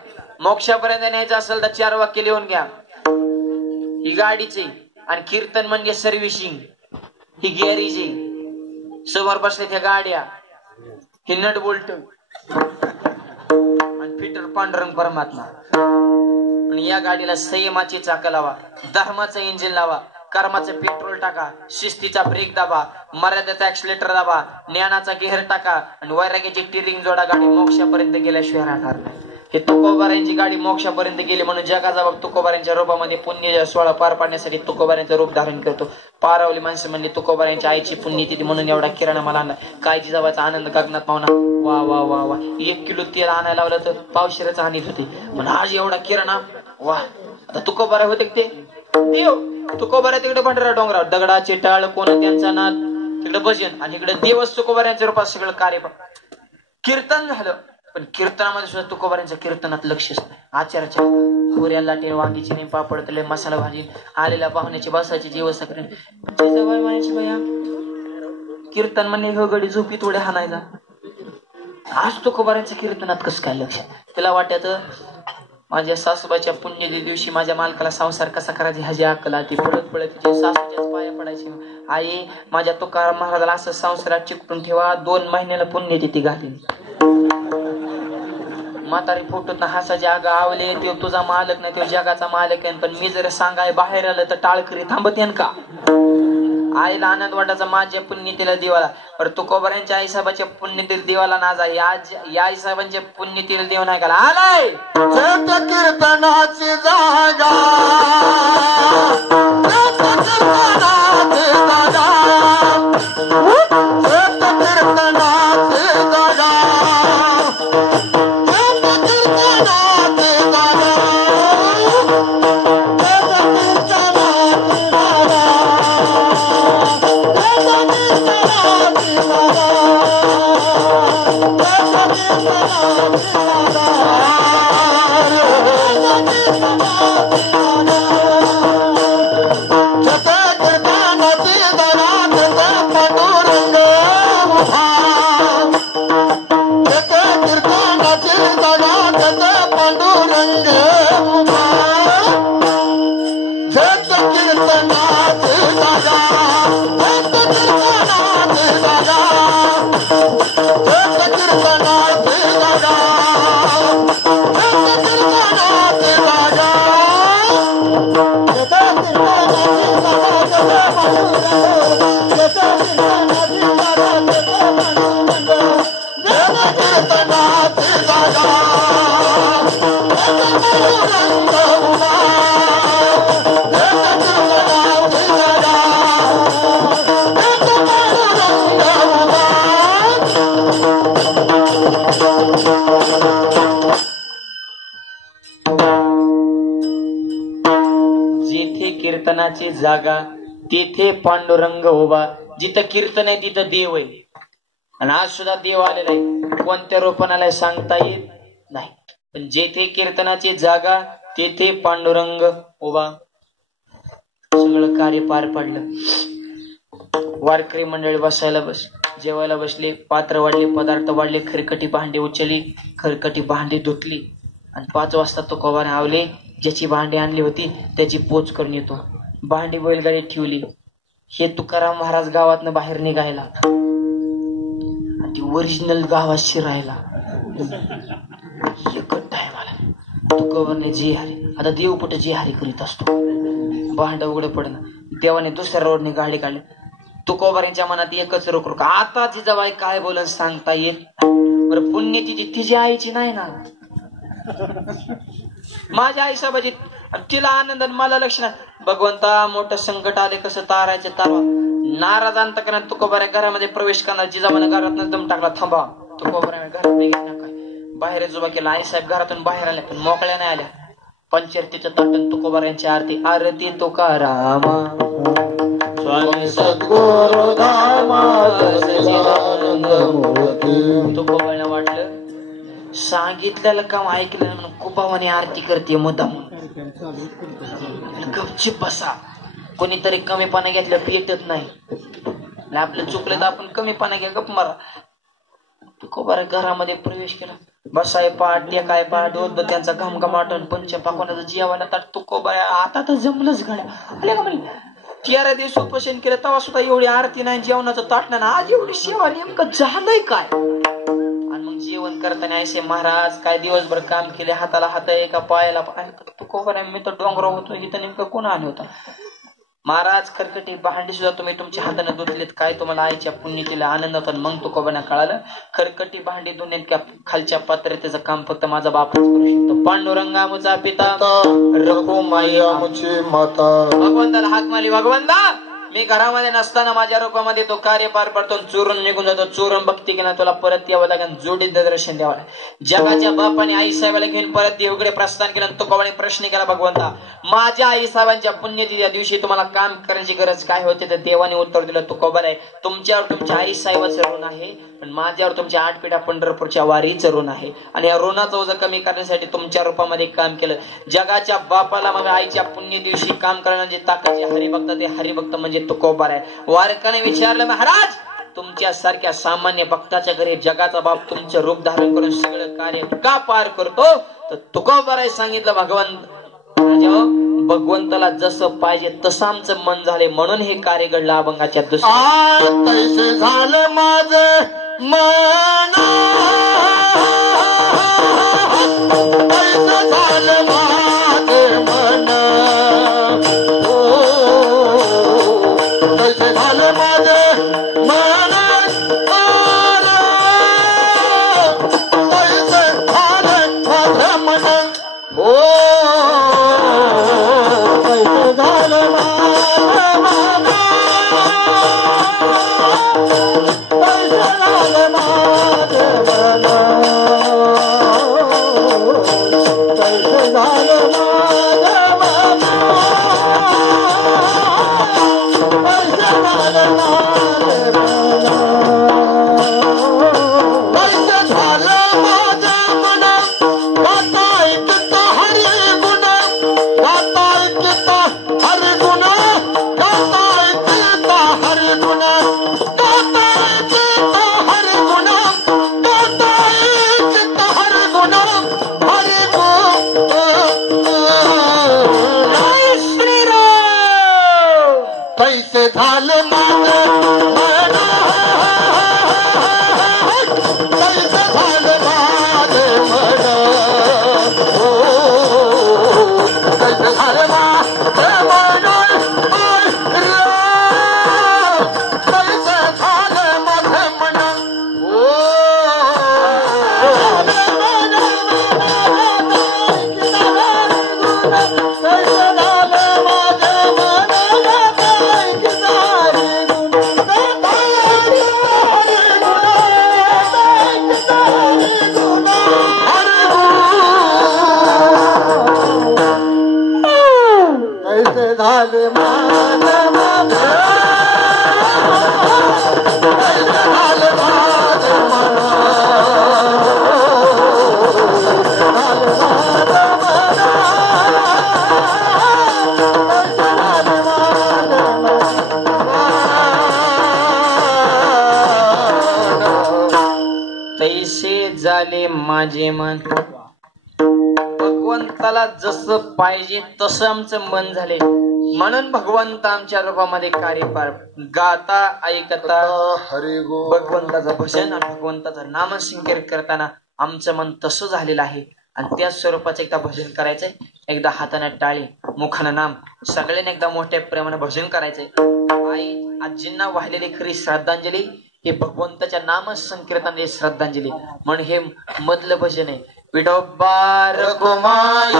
मोक्षापर्यंत न्यायचं असेल तर 4 वाक्य लिहून घ्या. ही गाडीची. आणि कीर्तन म्हणजे सर्व्हिसिंग, ही गॅरेज आहे. समोर बसले त्या गाड्या, हे नट बोल्ट आणि फिटर पांडुरंग परमात्मा. आणि या गाडीला संयमाची चाकं लावा, धर्माचं इंजिन लावा, कर्माचं पेट्रोल टाका, शिस्तीचा ब्रेक दाबा, मर्यादेचा ऍक्सिलेटर दाबा, ज्ञानाचा गेअर टाका आणि वैराग्याची टीरिंग जोडा. गाडी मोक्षापर्यंत गेल्याशिवाय राहणार नाही. हे तुकोबारांची गाडी मोक्षापर्यंत गेली म्हणून जगाचा बाप तुकोबारांच्या रूपामध्ये पुण्य सोहळा पार पाडण्यासाठी तुकोबारांचं रूप धारण करतो. पारावली माणसं म्हणली तुकोबारांच्या आईची पुण्यतिथी म्हणून एवढा किराणा मला आणला. काय जिजाबाचा आनंद गगनात पाहुणा. वा वा वा वा. 1 किलो तेल आणायला लावलं तर पावशेरच आणत होते. पण आज एवढा किराणा. वा. आता तुकोबारा होते ते देव. तुकोबारा तिकडे भंडारा डोंगरावर दगडाचे टाळ, कोण त्यांचा नाद, तिकडे भजन, आणि इकडे देवच तुकोबारांच्या रूपात सगळं कार्य. कीर्तन झालं, पण कीर्तनामध्ये सुद्धा तुकोबारांच्या कीर्तनात लक्षच नाही. आचाराच्या खोऱ्या लाटेल, वांगीची नाही, पापड तले, मसाला भाजी, आलेल्या पाहुण्याची बसायची जीवसा करेन. बया कीर्तन म्हणणे हो गडी झोपी थोडे हाणायला. आज तुकोबारांच्या कीर्तनात कसं काय लक्ष? तिला वाटत माझ्या सासूबाच्या पुण्यतिथी दिवशी माझ्या मालकाला संसार कसा करायचा ह्याची अक्कल आली. पळत तिच्या सासूच्याच पाया पडायची. आई माझ्या तुकाराम महाराजाला असं संसारात चिकटून ठेवा, 2 महिन्याला पुण्यतिथी घालीन. म्हातारी फोटोत हसायची, अगं आवले ते तुझा मालक नाही, तो जगाचा मालक आहे. पण मी जर सांगाय बाहेर आलं तर टाळकरी थांबत येन का? आईला आनंद वाटायचा माझ्या पुण्यतिला देवाला. पर तुकोबारांच्या आईसाहेबाच्या पुण्यतिला देवाला नाज आहे. आज या आईसाहेबांच्या पुण्यतिला देव नाही का आलाय? कीर्तनाची जागा, कीर्तनाची जागा तेथे पांडुरंग उभा. जिथं कीर्तन आहे तिथं देव आहे. आणि आज सुद्धा देव आलेला आहे. कोणत्या रूपाला सांगता येत नाही, पण जेथे कीर्तनाची जागा तेथे पांडुरंग उभा. सगळं कार्य पार पडलं. वारकरी मंडळी बसायला जेवायला बसले. पात्र वाढले, पदार्थ वाढले, खरकटी भांडी उचलली, खरकटी भांडी धुतली. आणि 5 वाजता तुकोबाने आवले. ज्याची भांडी आणली होती त्याची पोच करून येतो. भांडी बैलगाडीत ठेवली. हे तुकाराम महाराज गावातनं बाहेर निघायला आणि ती ओरिजिनल गावात शिरायला. एकच टायमाला तुकोबाने जे हरी, आता देवपट जे हरी करीत असतो. भांड उघडं पडणं. देवाने दुसऱ्या रोडने गाडी काढली. तुकोबारीच्या मनात एकच रोक, आता जिजाबाई काय बोलन सांगता येत. बरं पुण्यतिथी तिची आईची नाही ना, माझ्या आई साहेबाची. तिला आनंद मला लक्ष नाही. भगवंता मोठं संकट आले कसं तारायचं तारवा. नाराज अंतकरण तुकोबाऱ्या घरामध्ये प्रवेश करणार. जिजाबाने घरातून दम टाकला. थांबा. तुकोबाऱ्या घरात गेला काय बाहेर जुबा केला. आई साहेब घरातून बाहेर आल्या पण मोकळ्या नाही आल्या. पंचरतीच्या ताटून तुकोबाऱ्यांची आरती. आरती तुकारामा स्वामी सद्गुरु धामा सच्चिदानंद मूर्ती. तुकोबाऱ्यांना वाटलं सांगितलेलं काम ऐकलं म्हणून कुपावाने आरती करते मुद्दाम. गपचिप बसा. कोणीतरी कमीपणा घेतलं पेटत नाही. आपलं चुकलं तर आपण कमीपणा घ्या गप मारा. तुकोबारा घरामध्ये प्रवेश केला. बसाय पाठ ते काय पाठ होत त्यांचा घमघमाटून पंच पाकोनाचं जेवण ताट. तुकोबारा आता तर जमलंच गड्या. आले का म्हणे 13 दिवस उपोषण केलं तेव्हा सुद्धा एवढी आरती नाही जेवणाचं ताट नाही. आज एवढी सेवा नेमकं झालंय काय. आणि मग जेवण करताना ऐसे महाराज काय दिवसभर काम केले. हाताला हात आहे का पायाला पाय. तुकोबारा मी तर डोंगराव होतो इथं नेमकं कोण आलं होतं. महाराज खरकटी भांडी सुद्धा तुम्ही तुमच्या हाताने धुतलीत काय तुम्हाला आईच्या पुण्यतीला आनंद होता. मग तुकोबांना कळालं खरकटी भांडी धुण्यात खालच्या पात्रतेचं काम फक्त माझा बापच करू शकतो. पांडुरंगामुचा पिता रघुमाई आमची माता. भगवंताला हाक मारली. भगवंता मी घरामध्ये नसताना माझ्या रूपामध्ये तो कार्य पार पडतो. चोरून निघून जातो. चोरून भक्ती केला तुला परत यावं लागेल. जोडीत दर्शन द्यावं लागेल. जगाच्या बापाने आई साहेबाला घेऊन परत देवकडे प्रस्थान केलं. तुकोबाने प्रश्न केला भगवंता माझ्या आई साहेबांच्या पुण्यतिथी दिवशी तुम्हाला काम करण्याची गरज काय होते. तर देवाने उत्तर दिलं तुकोबाराय तुमच्यावर तुमच्या आई साहेबाचं ऋण आहे पण माझ्यावर तुमच्या 8 पिढ्या पंढरपूरच्या वारीचं ऋण आहे. आणि या ऋणाचं ओझं कमी करण्यासाठी तुमच्या रूपामध्ये काम केलं. जगाच्या बापाला मग आईच्या पुण्य दिवशी काम करण्याची ताकद हरिभक्त ते हरिभक्त म्हणजे तुकोबार आहे. वारकाने विचारलं महाराज तुमच्यासारख्या सामान्य भक्ताच्या घरी जगाचा बाप तुमचं रूप धारण करून सगळं कार्य का पार करतो. तर तुकोबाराय सांगितलं भगवंताला जसं पाहिजे तसं आमचं मन झाले म्हणून हे कार्य घडलं. अभंगाच्या तैसे झालं माझं मन तैसे झालं माझं मन तैसे झालं माझं मन तैसे झालं माझं मन माझे मन भगवंताला जसं पाहिजे तसं आमचं मन झाले म्हणून भगवंत आमच्या रूपामध्ये कार्य पार गाता ऐकता भगवंताचं भजन आणि भगवंताचं नामसंकीर्तन करताना आमचं मन तसं झालेलं आहे. आणि त्याच स्वरूपाचं एकदा भजन करायचंय. एकदा हाताने टाळी मुखानं नाम सगळ्यांनी एकदा मोठ्या प्रेमाने भजन करायचंय. आई आजींना वाहिलेली खरी श्रद्धांजली हे भगवंताच्या नाम संकीर्तन श्रद्धांजली म्हणून हे मधलं भजन आहे. विठोबा रघुमाई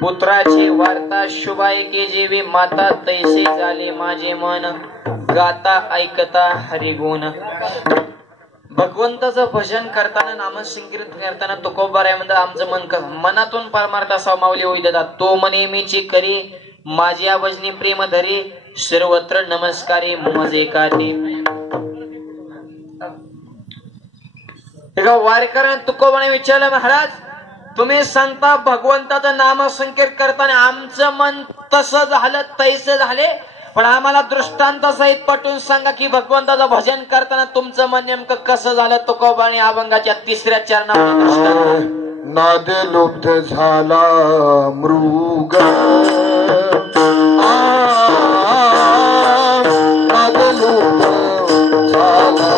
पुत्राची वार्ता शुभाय के जेवी माता तैसे झाले माझे मन गाता ऐकता हरिगुण भगवंताचं भजन करताना नामसंकीर्तन करताना तुकोबारामध्ये आमचं मन मनातून परमार्थ सामावली होई देतात तो मने मीची करी माझ्या भजनी प्रेम धरी सर्वत्र नमस्कारी मजे काठी वारकऱ्याने तुकोबाने विचारलं महाराज तुम्ही सांगता भगवंताचं नामसंकीर्तन करताना आमचं मन तसं झालं तैसे झाले पण आम्हाला दृष्टांत सहित पटून सांगा की भगवंताचं भजन करताना तुमचं मन नेमकं कसं झालं तुकोबाने अभंगाच्या 3ऱ्या चरणामध्ये दृष्टांत नादे लुप्त झाला मृग नादे लुप्त झाला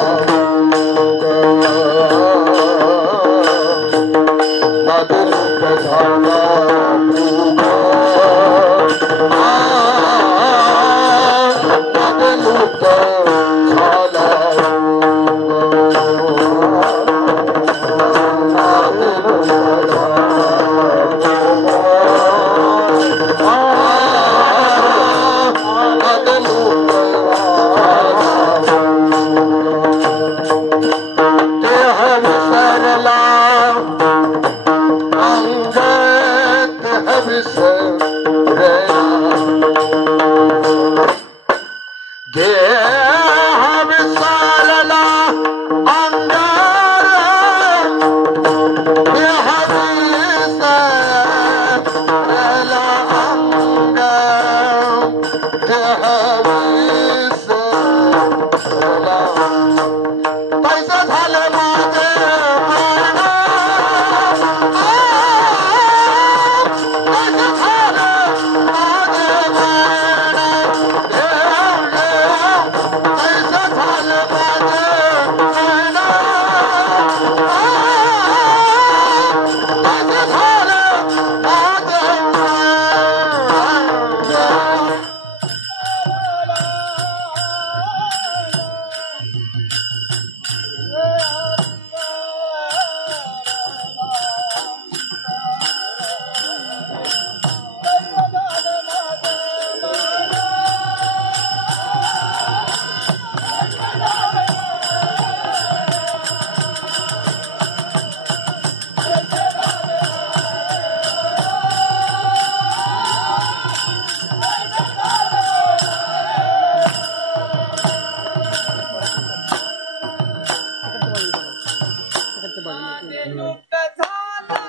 नादे लुप्त झाला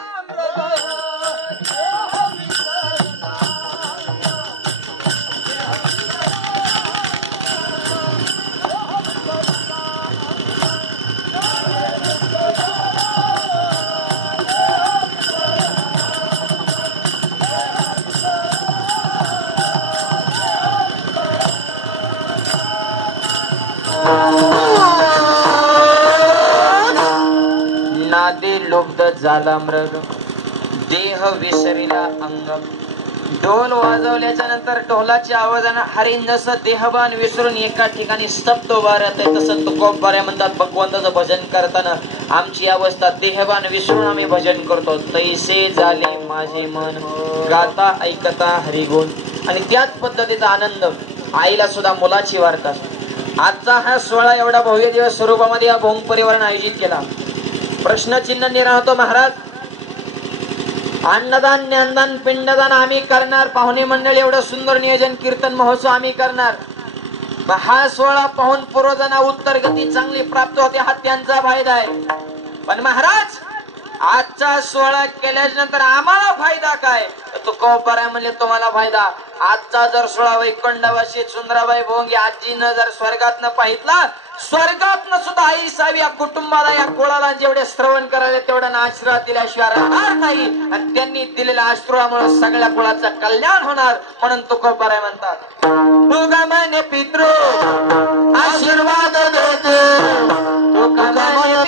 नादे लुब्ध झाला मृग देह विसरिला अंग ढोल वाजवल्याच्या नंतर ढोलाच्या आवाजानं हरिण जसं देहभान विसरून एका ठिकाणी स्तब्ध उभा राहते, तसं तुकोबाऱ्या म्हणतात भगवंताचं भजन करताना आमची अवस्था देहभान विसरून आम्ही भजन करतो. तैसे झाले माझे मन गाता ऐकता हरिगुण. आणि त्याच पद्धतीचा आनंद आईला सुद्धा मुलाची वार्ता. आजचा हा सोहळा एवढा भव्य दिवस स्वरूपामध्ये या भोंग परिवाराने आयोजित केला. प्रश्नचिन्ह निर्माण होतो, महाराज अन्नदान ज्ञानदान पिंडदान आम्ही करणार, पाहुणे मंडळ एवढं सुंदर नियोजन कीर्तन महोत्सव आम्ही करणार. हा सोहळा पाहून पूर्वजांना उत्तर गती चांगली प्राप्त होते, हा त्यांचा फायदा आहे. पण महाराज आजचा सोहळा केल्याच्या नंतर आम्हाला फायदा काय? तुकोबाराय म्हणले तुम्हाला फायदा. आजचा जर सोहळा वैकुंठवासी सुंदराबाई भोंगे आजीनं जर स्वर्गातनं पाहितला, स्वर्गातनं सुद्धा आई साहेब या कुटुंबाला या कुळाला जेवढे श्रवण करायला तेवढा आशीर्वाद दिल्याशिवाय राहणार नाही. आणि त्यांनी दिलेल्या आश्रयामुळे सगळ्या कुळाचं कल्याण होणार. म्हणून तुकोबाराय म्हणतात, तुका म्हणे पितृ आशीर्वाद देते, तुका म्हणे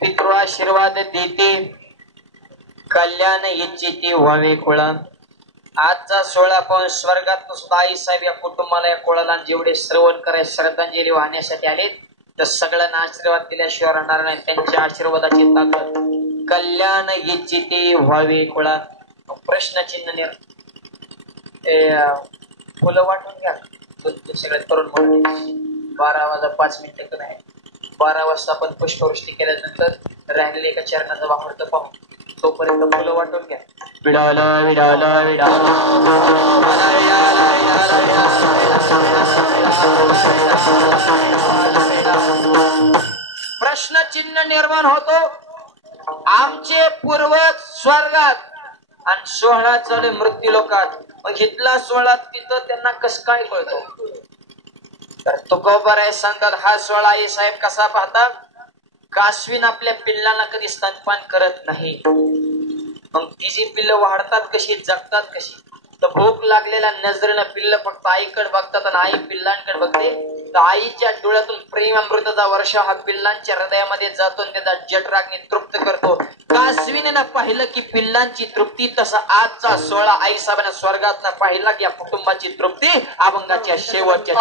पितृ आशीर्वाद देते, कल्याण इच्छिते व्हावे कुळा. आजचा सोहळा पाहून स्वर्गात सुद्धा आई साहेब या कुटुंबाला या कुळाला जेवढे श्रवण कराय श्रद्धांजली वाहण्यासाठी आले, तर सगळ्यांना आशीर्वाद दिल्याशिवाय राहणार नाही. त्यांच्या आशीर्वादाची ताकद. कल्याण इच्छिते व्हावे कुळा. प्रश्नचिन्ह फुलं वाटून घ्या सगळ्यात तरुण म्हणून. 12 वाजा 5 मिनिटं कमी आहे. 12 वाजता आपण पुष्पवृष्टी केल्यानंतर राहिलेले एका चरणाचं वाहरतं पाहू. तोपर्यंत फुलं वाटून घ्या. विडाला विडाला विडाला प्रश्नचिन्ह निर्माण होतो. आमचे पूर्वज स्वर्गात आणि सोहळा चालू मृत्यू लोकात. मग इथला सोहळा तिथं त्यांना कसं काय कळतो? तर तुकोबाराय सांगतात, हा सोहळा आई साहेब कसा पाहतात? कासवीन आपल्या पिल्लांना कधी स्तनपान करत नाही. मग तिची पिल्लं वाढतात कशी, जगतात कशी? तर भूक लागलेल्या नजरेनं पिल्ल फक्त आईकडे बघतात आणि आई पिल्लांकडे बघते. तर आईच्या डोळ्यातून प्रेम अमृताचा वर्षा हा पिल्लांच्या हृदयामध्ये जातो आणि त्याचा जठराग्नी तृप्त करतो. कासवीने पाहिलं की पिल्लांची तृप्ती, तसं आजचा सोहळा आई साहेबांना स्वर्गात पाहिला की या कुटुंबाची तृप्ती अभंगाच्या शेवटच्या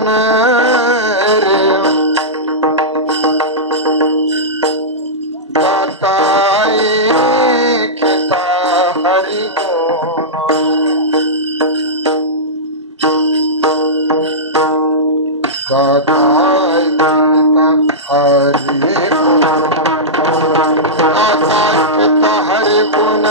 गुण रे गाताय किता हरि गाताय किता हरि गुण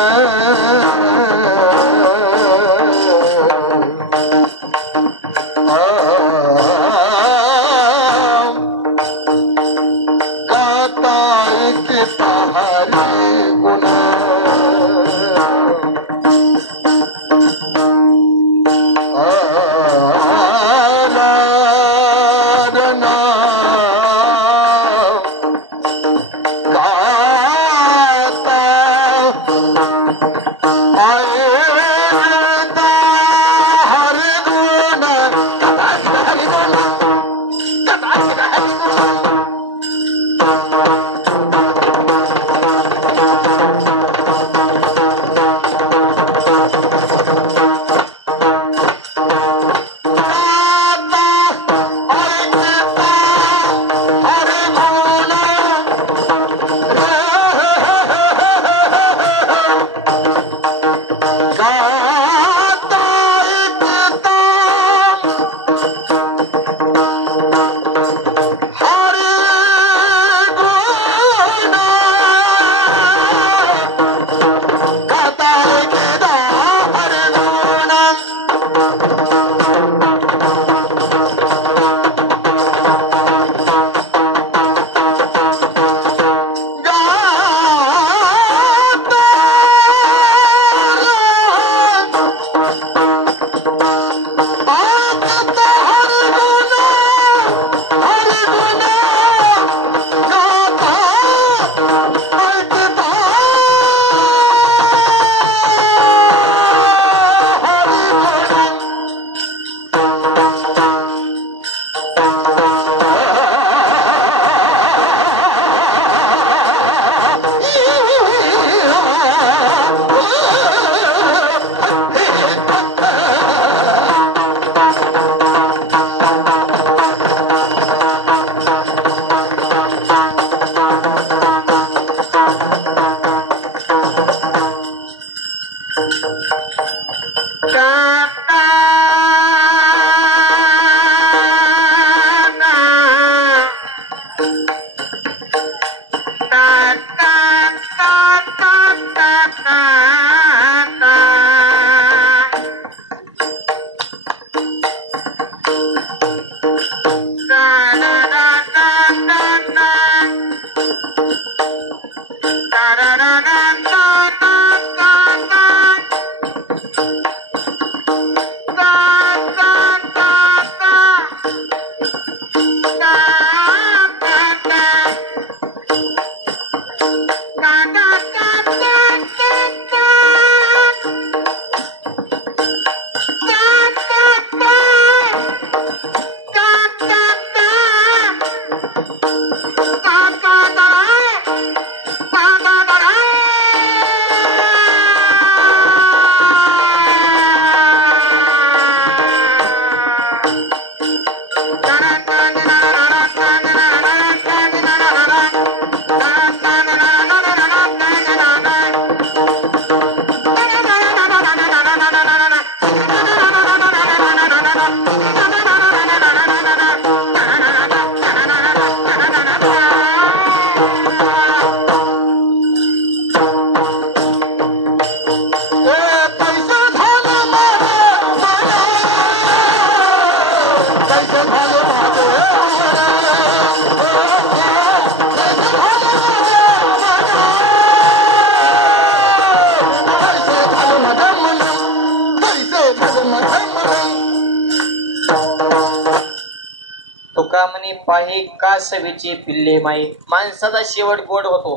तुका म्हणे पाही का सवेचे पिल्ले माई. माणसाचा शेवट गोड होतो.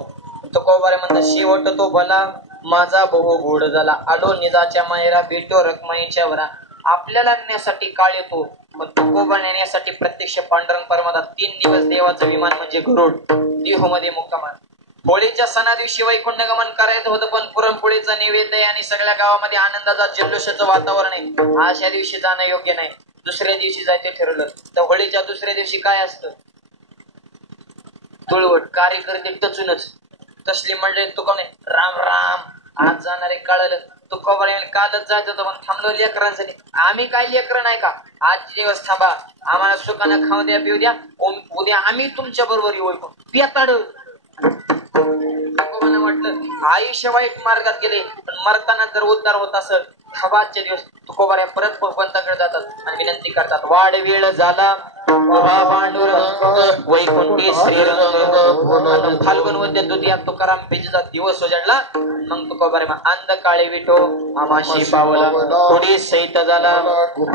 तुकोबारे म्हणतात शेवट तो भला माझा बहु गोड झाला. आलो निजाच्या मायरा भेटो रखमाईच्या वरा. आपल्याला नेण्यासाठी काळ येतो पण तुकोबा नेण्यासाठी प्रत्यक्ष पांडुरंग परमात्मा 3 दिवस देवाचं विमान म्हणजे गरुड देह मध्ये मुक्कामान. होळीच्या सणा दिवशी वैकुंठ गमन करायचं होतं पण पुरणपोळीचा नैवेद्य आणि सगळ्या गावामध्ये आनंदाचा जल्लोषाचं वातावरण आहे. अशा दिवशी जाणं योग्य नाही. दुसऱ्या दिवशी जायचं ठरवलं तर होळीच्या दुसऱ्या दिवशी काय असतं? तुळवट. कार्यकर्ते टचूनच. तसली म्हणले तुका राम राम आज जाणारे कळलं तुका कालच जायचं होतं पण थांबलो लेकरांसाठी. आम्ही काय लेकर नाही का? आज दिवस थांबा, आम्हाला सुखानं खाऊ द्या पिऊ द्या, उद्या आम्ही तुमच्या बरोबर येऊ. पियाताड मला वाटलं आयुष्य वाईट मार्गात गेले पण मरताना जर उद्धार होत असं खबाचे दिवस तुकोबाऱ्या परत पंताकडे जातात आणि विनंती करतात. वाढ वेळ झाला पांडुरंग वैकुंठी श्रीरंग फाल्गुन वद्य दुधिया तुकाराम भिजता दिवस उजाडला. मग तुकोबारे अंध काळे विठो आमाशी पावला थोडी सहित झाला.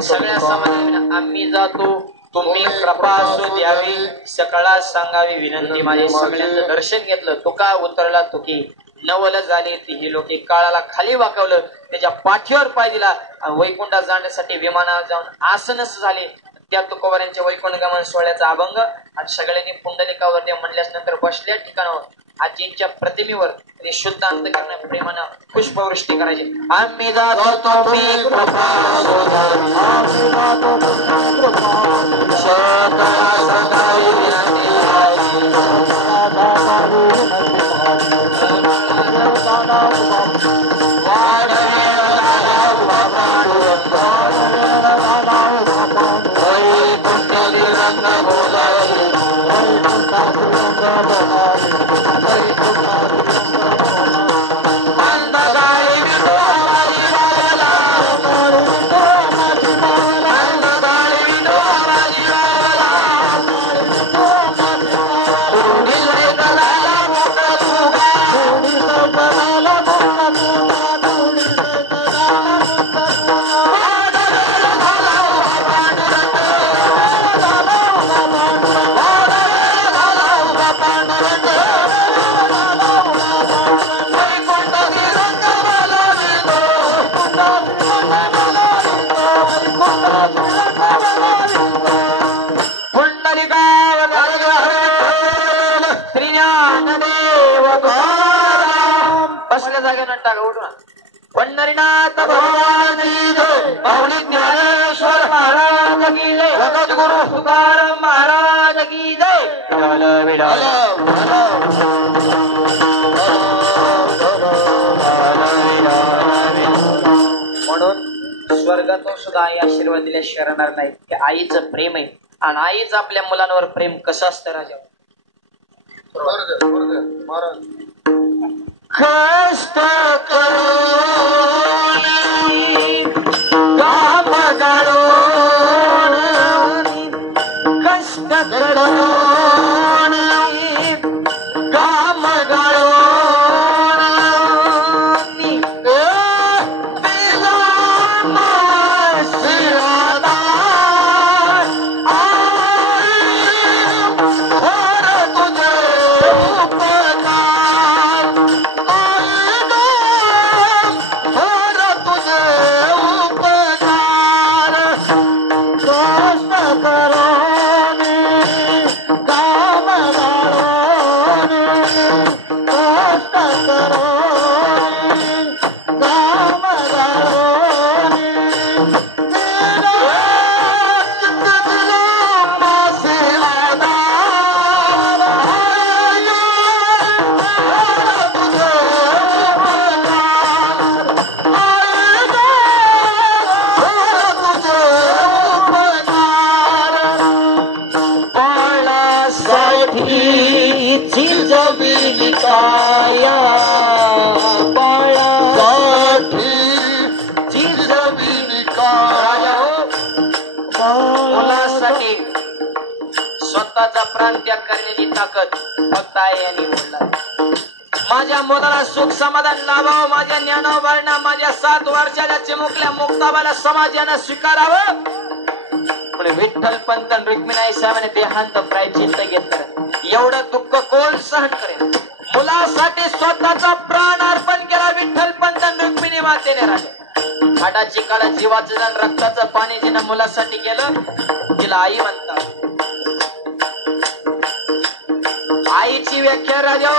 सगळ्या समाजाने आम्ही जातो तुम्ही कृपा असू द्यावी सकाळा सांगावी विनंती माझे. सगळ्यांचं दर्शन घेतलं. तुका उतरला तुकी नवल झाली ती लोके काळाला खाली वाकवलं त्याच्या पाठीवर पाय दिला. वैकुंठात जाण्यासाठी विमानावर जाऊन आसनच झाले. त्या तुकोबाऱ्यांच्या वैकुंठ गमन सोहळ्याचा अभंग आणि सगळ्यांनी पुंडलिकावर म्हणल्यास नंतर बसल्या ठिकाणावर आजींच्या प्रतिमेवर ते शुद्ध अंतकरण प्रेमानं पुष्पवृष्टी करायची. आम्ही जातो तुम्ही कृपा पंढरीनाथ भगवान की जय. माऊली ज्ञानेश्वर महाराज की जय. सद्गुरु तुकाराम महाराज की जय. म्हणून स्वर्गातून सुद्धा आई आशीर्वाद दिल्याशिवाय राहणार नाही. हे आईचं प्रेम आहे आणि आईच आपल्या मुलांवर प्रेम कसं असतं राजा. कष्ट करून काम गाळून कष्ट करून काम गाळून स्वतःचा प्राण त्याग करण्याची ताकद फक्त आहे यांनी बोलला. माझ्या मुलाला सुख समाधान लाभावं, माझ्या ज्ञानोबाळांना माझ्या 7 वर्षाच्या चिमुकल्या मुक्ताबाला समाजानं स्वीकारावं. पण विठ्ठल पंत रुक्मिणी साहेबांनी देहांत प्रायचित्त घेतलं. एवढं दुःख कोण सहन करेल? मुलासाठी स्वतःचा प्राण अर्पण केला विठ्ठल पंत रुक्मिणी मातेने. राजा हाडाची काळा जीवाचं जण रक्ताचं पाणी जिनं मुलासाठी केलं तिला आई म्हणतात. आईची व्याख्या राजा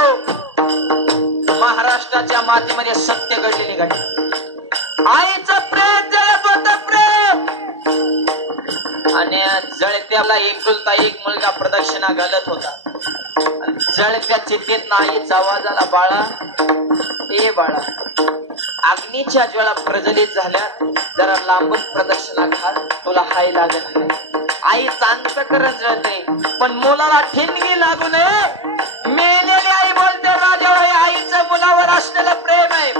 महाराष्ट्राच्या मातीमध्ये सत्य घडलेली घटना. आईचं प्रेम जगत होतं प्रेम. आपला एकुलता एक मुलगा प्रदक्षिणा घालत होता. जळप्या चितेत नाहीच आवाज आला, बाळा ए बाळा, अग्नीच्या ज्वाळा प्रज्वलित झाल्या, जरा लांबून प्रदक्षिणा घाल, तुला हाय लागत नाही. आई चांगलं करत जळते, पण मुलाला ठिणगी लागू नये. मेलेली आई बोलते, राजा हे आईचं मुलावर असलेलं प्रेम आहे.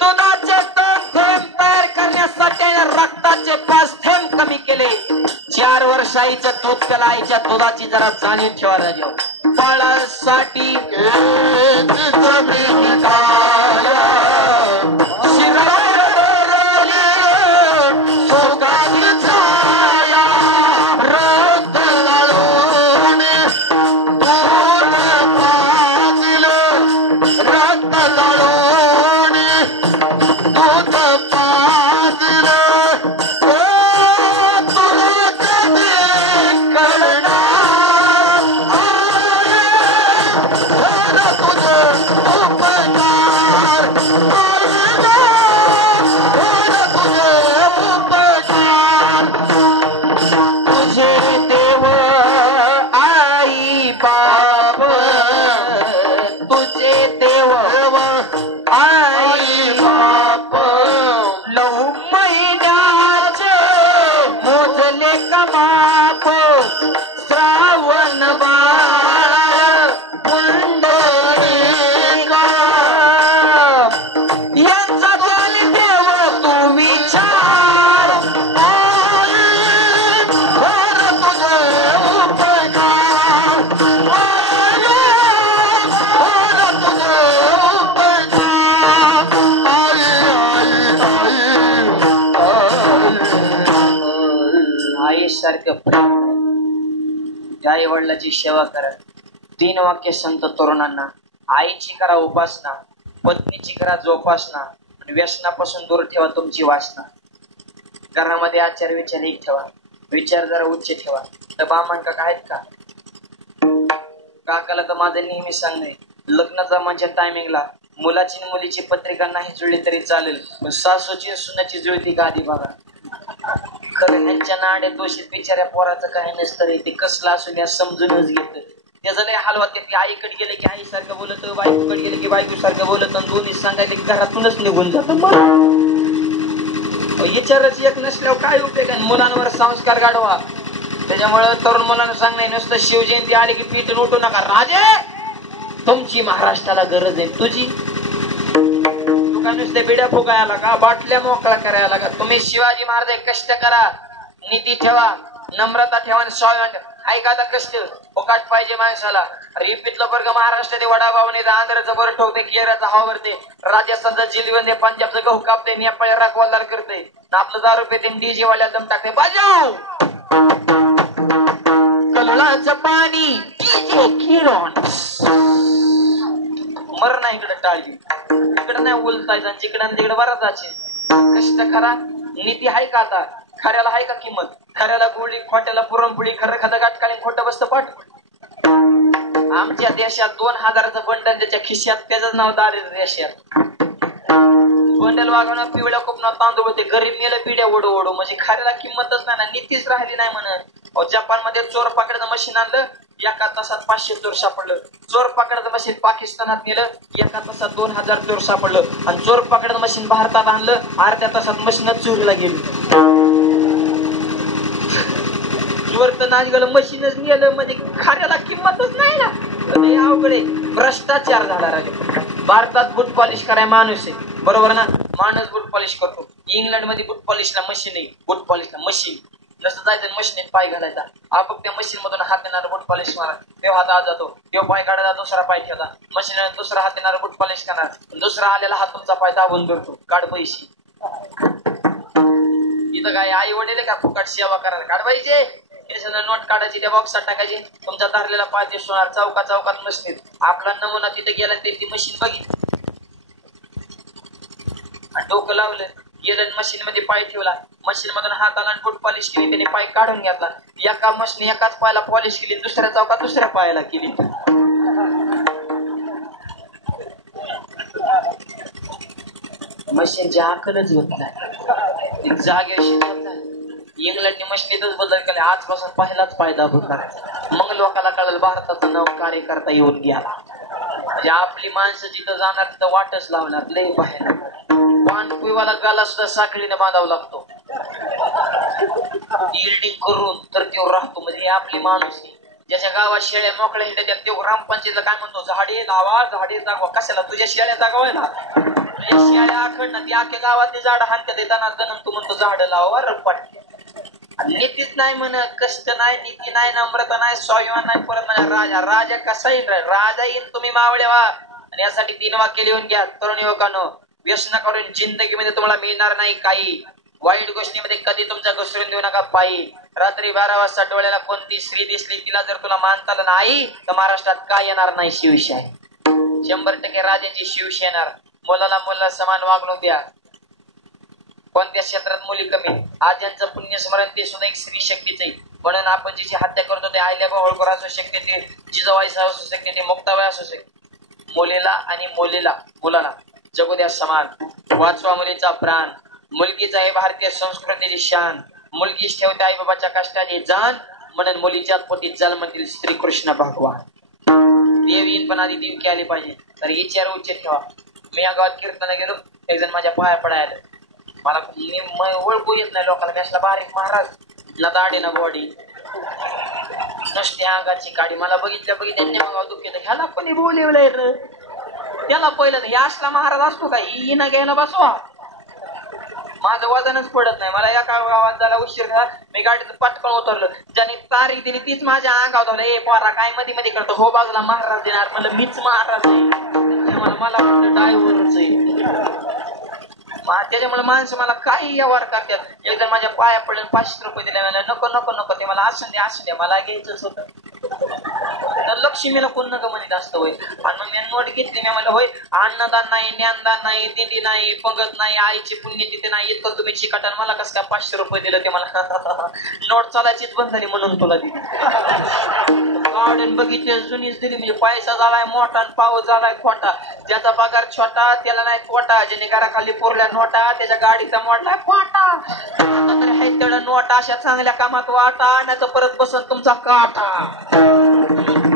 दुधाचे 2 थेंब तयार करण्यासाठी रक्ताचे 5 थेंब कमी केले. 4 वर्ष आईचं दूध प्याला. आईच्या दुधाची जरा जाणीव ठेवा राजा. बाळासाठी आई वडिलांची सेवा करा. 3 वाक्य संत तरुणांना. आईची करा उपासना, पत्नीची करा जोपासना, आणि व्यसनापासून दूर ठेवा तुमची वासना. घरामध्ये आचार विचार एक ठेवा, विचार जरा उच्च ठेवा. तर बामण काका आहेत का? काकाला तर माझं नेहमी सांगणे, लग्न जमाच्या टायमिंगला मुलाची आणि मुलीची पत्रिका नाही जुळली तरी चालेल, पण सासूची सुनाची जुळती का आधी बघा. खरं ह्यांच्या नाड्या दोषीत बिचाऱ्या पोराचं काही नसतं रे. ते कसलं असून या समजूनच घेत. त्याचं नाही हलवा. ते आईकडे गेले की आई सारखं बोलत, बायकोकडे गेले की बायको सारखं बोलत, आणि दोन्ही सांगायले की घरातूनच निघून जात. विचारच एक नसल्यावर काय उपयोग आहे. मुलांवर संस्कार गाढवा. त्याच्यामुळे तरुण मुलांना सांगणे नुसतं शिवजयंती आली की पीठ उठू नका. राजे तुमची महाराष्ट्राला गरज आहे. तुझी नुसते बिड्या फुगायला का, बाटल्या मोकळा करायला का? तुम्ही शिवाजी महाराज कष्ट करा, नीती ठेवा, नम्रता ठेवा, स्वाभिमान. ऐका आता कष्ट फुकाट पाहिजे माणसाला. रिपीतलं वर्ग महाराष्ट्रात वडाभावने, आंध्रचं बरं ठोकते, केरळचा हवा भरते, राजस्थानचा जिलवंदे, पंजाबचं गहू कापते, नेपाळी राखवालदार करते, आपलं 10 रुपये डीजे वाल्या दम टाकते. बाजाव कलुळाचं पाणी मर नाही इकडे टाळली, इकडे नाही उलटायचं, जिकडे तिकडे बराच जायचे. कष्ट करा. नीती आहे का? आता खऱ्याला आहे का किंमत? खऱ्याला गोळी, खोट्याला पुरणपोळी, खरं खातं गाठकाळी, खोटं बसतं पाठ. आमच्या देशात 2000चं बंडल त्याच्या खिशात, त्याच नाव दारिद्र्य देशात. बंडल वागवणं, पिवळ्या कोपना तांदूळ होते, गरीब मेलं पिढ्या ओढू ओढू. म्हणजे खऱ्याला किंमतच नाही ना, नीतीच राहिली नाही म्हणत. जपान मध्ये चोर पकडायचं मशीन आणलं, एका तासात 500 चोर सापडलं. चोर पकडायचं मशीन पाकिस्तानात नेलं, एका तासात 2000 चोर सापडलं. आणि चोर पकडायचं मशीन भारतात आणलं, अर्ध्या तासात मशीनच चोरीला गेली. चोर तर नाही गेलं, मशीनच नेलं. म्हणजे खऱ्याला किंमतच नाही ना. अवघडे भ्रष्टाचार झाला राजा. भारतात बूट पॉलिश कराय माणूस आहे, बरोबर ना? माणूस बूट पॉलिश करतो. इंग्लंड मध्ये बूट पॉलिशला मशीन आहे, बूट पॉलिशला मशीन. जसं जायचं मशीनीत पाय घालायचा, आपण त्या मशीन मधून हात येणार बूट पॉलिश मारा, तेव्हा हात आत जातो, तेव्हा पाय काढायचा, दुसरा पाय ठेवता, मशीन दुसरा हात येणार बूट पॉलिश करणार, दुसरा आलेला हात तुमचा पाय दाबून धरतो, काढ पैसे. इथं काय आई वडील का फुकट सेवा करायला? काढ पाहिजे. नोट काढायची, त्या बॉक्सात टाकायची, तुमचा धरलेला पाय दिसणार चौकात चौकात मशीनीत. आपला नमुना तिथे गेला तरी ती मशीन बघितली, डोकं लावलं, गेलं मशीन मध्ये पाय ठेवला, मशीन मधून हात आला, फूट पॉलिश केली, त्याने पाय काढून घेतला. एका मशीन एकाच पायाला पॉलिश केली, दुसऱ्या चौकात दुसऱ्या पायाला केली. मशीनची आकलच होत नाही, जागेशी इंग्लंडने मशिनीतच बदल केले, आजपासून पहिलाच फायदा होणार. मग लोकांना कळलं भारताचं नाव कार्यकर्ता येऊन गेला. म्हणजे आपली माणसं जिथं जाणार तिथं वाटच लावणार. लय बाहेर पान पिवाला गाला सुद्धा साखळीने बांधावा लागतो इल्डिंग करून, तर तो राहतो. म्हणजे आपली माणूस ज्याच्या गावात शेळ्या मोकळ्या हिंडत्यात तो ग्रामपंचायतीला काय म्हणतो, झाडे लावा झाडे जागवा. कशाला? तुझ्या शेळ्या जागवाय ना, तुझ्या शेळ्या आखड ती अख्ख्या गावातली झाड हाणत्यात येताना दणन तू म्हणतो झाड लावा. रप्पाट नीतीच नाही म्हणत, कष्ट नाही, नीती नाही, नम्रता नाही, स्वाभिमान नाही. परत म्हणजे राजा राजा कसा येईल? राजा येईल तुम्ही मावळे व्हा. आणि यासाठी 3 वाक्य लिहून घ्या तरुण युवकांनो. व्यसन करून जिंदगीमध्ये तुम्हाला मिळणार नाही काही. वाईट गोष्टीमध्ये कधी तुमचा घसरून देऊ नका पायी. रात्री 12 वाजता डोळ्याला कोणती स्त्री दिसली, तिला जर तुला मानता आलं नाही तर महाराष्ट्रात काय येणार नाही? शिवशाही. 100% राजाची शिवसेना. मुलाला समान वागणूक द्या. कोणत्या क्षेत्रात मुली कमी? आज यांचं पुण्यस्मरण ते सुद्धा एक स्त्री शक्तीच आहे. म्हणून आपण जिची हत्या करतो ते अहिल्याबाई होळकर असू शकते, ते जिजाबाई असू शकते, ते मुक्ताबाई असू शकते. मुलीला आणि मुलाला जगू द्या समान. वाचवा मुलीचा प्राण. मुलगीच आहे भारतीय संस्कृतीची शान. मुलगीच ठेवते आई बाबाच्या कष्टाची जाण. म्हणून मुलीच्या पोटी जन्मतील श्रीकृष्ण भगवान. देवीन पण आधी देवकी आली पाहिजे. तर विचार उच्च ठेवा. मी या गावात कीर्तन गेलो, एक जण माझ्या पाया पडायला. मला ओळखू येत नाही लोकांना. मी असला बारीक महाराज ना दाढी ना बॉडी नुसत्या अंगाची काडी. मला बघितल्या मग दुःख ह्याला कोणी बोलवलंय र? त्याला पहिलं हे असला महाराज असतो का? ही ना घ्यायला बसवा. माझं वजनच पडत नाही. मला एका गावात झाला उशीर झाला, मी गाडीत पटकन उतरलो. ज्याने तारीख दिली तीच माझ्या अंगावर धावला. ए पोरा काय मध्ये करतो? हो बाजूला महाराज देणार. म्हणलं मीच महाराज आहे. मला वाटलं ड्रायव्हरच आहे. त्याच्यामुळे माणसं मला काही व्यवहार करतात. एकदा माझ्या पाया पडले, 500 रुपये दिले. मला नको नको नको, ते मला असं द्या मला घ्यायचंच होतं. लक्ष्मीला कोण नका म्हणत असतं होय. आणि मग मी नोट घेतली. मी म्हणलं होय अन्नदान नाही, ज्ञानदान नाही, दिंडी नाही, पंगत नाही, आईची पुण्यतिथी नाही, इतकं तुम्ही चिकाटन मला कसं काय 500 रुपये दिलं? ते मला नोट चालायचीच बंद झाली म्हणून तुला दिली. गार्डन बघितले जुनीच दिली. म्हणजे पैसा झालाय मोठा आणि पाव झालाय खोटा. ज्याचा पगार छोटा त्याला नाही तोटा. ज्याने घराखाली पुरल्या नोटा त्याच्या गाडीचा मोठा फाटा. तरी तेवढ्या नोटा अशा चांगल्या कामात वाटा, नाही तर परत बसन तुमचा काटा.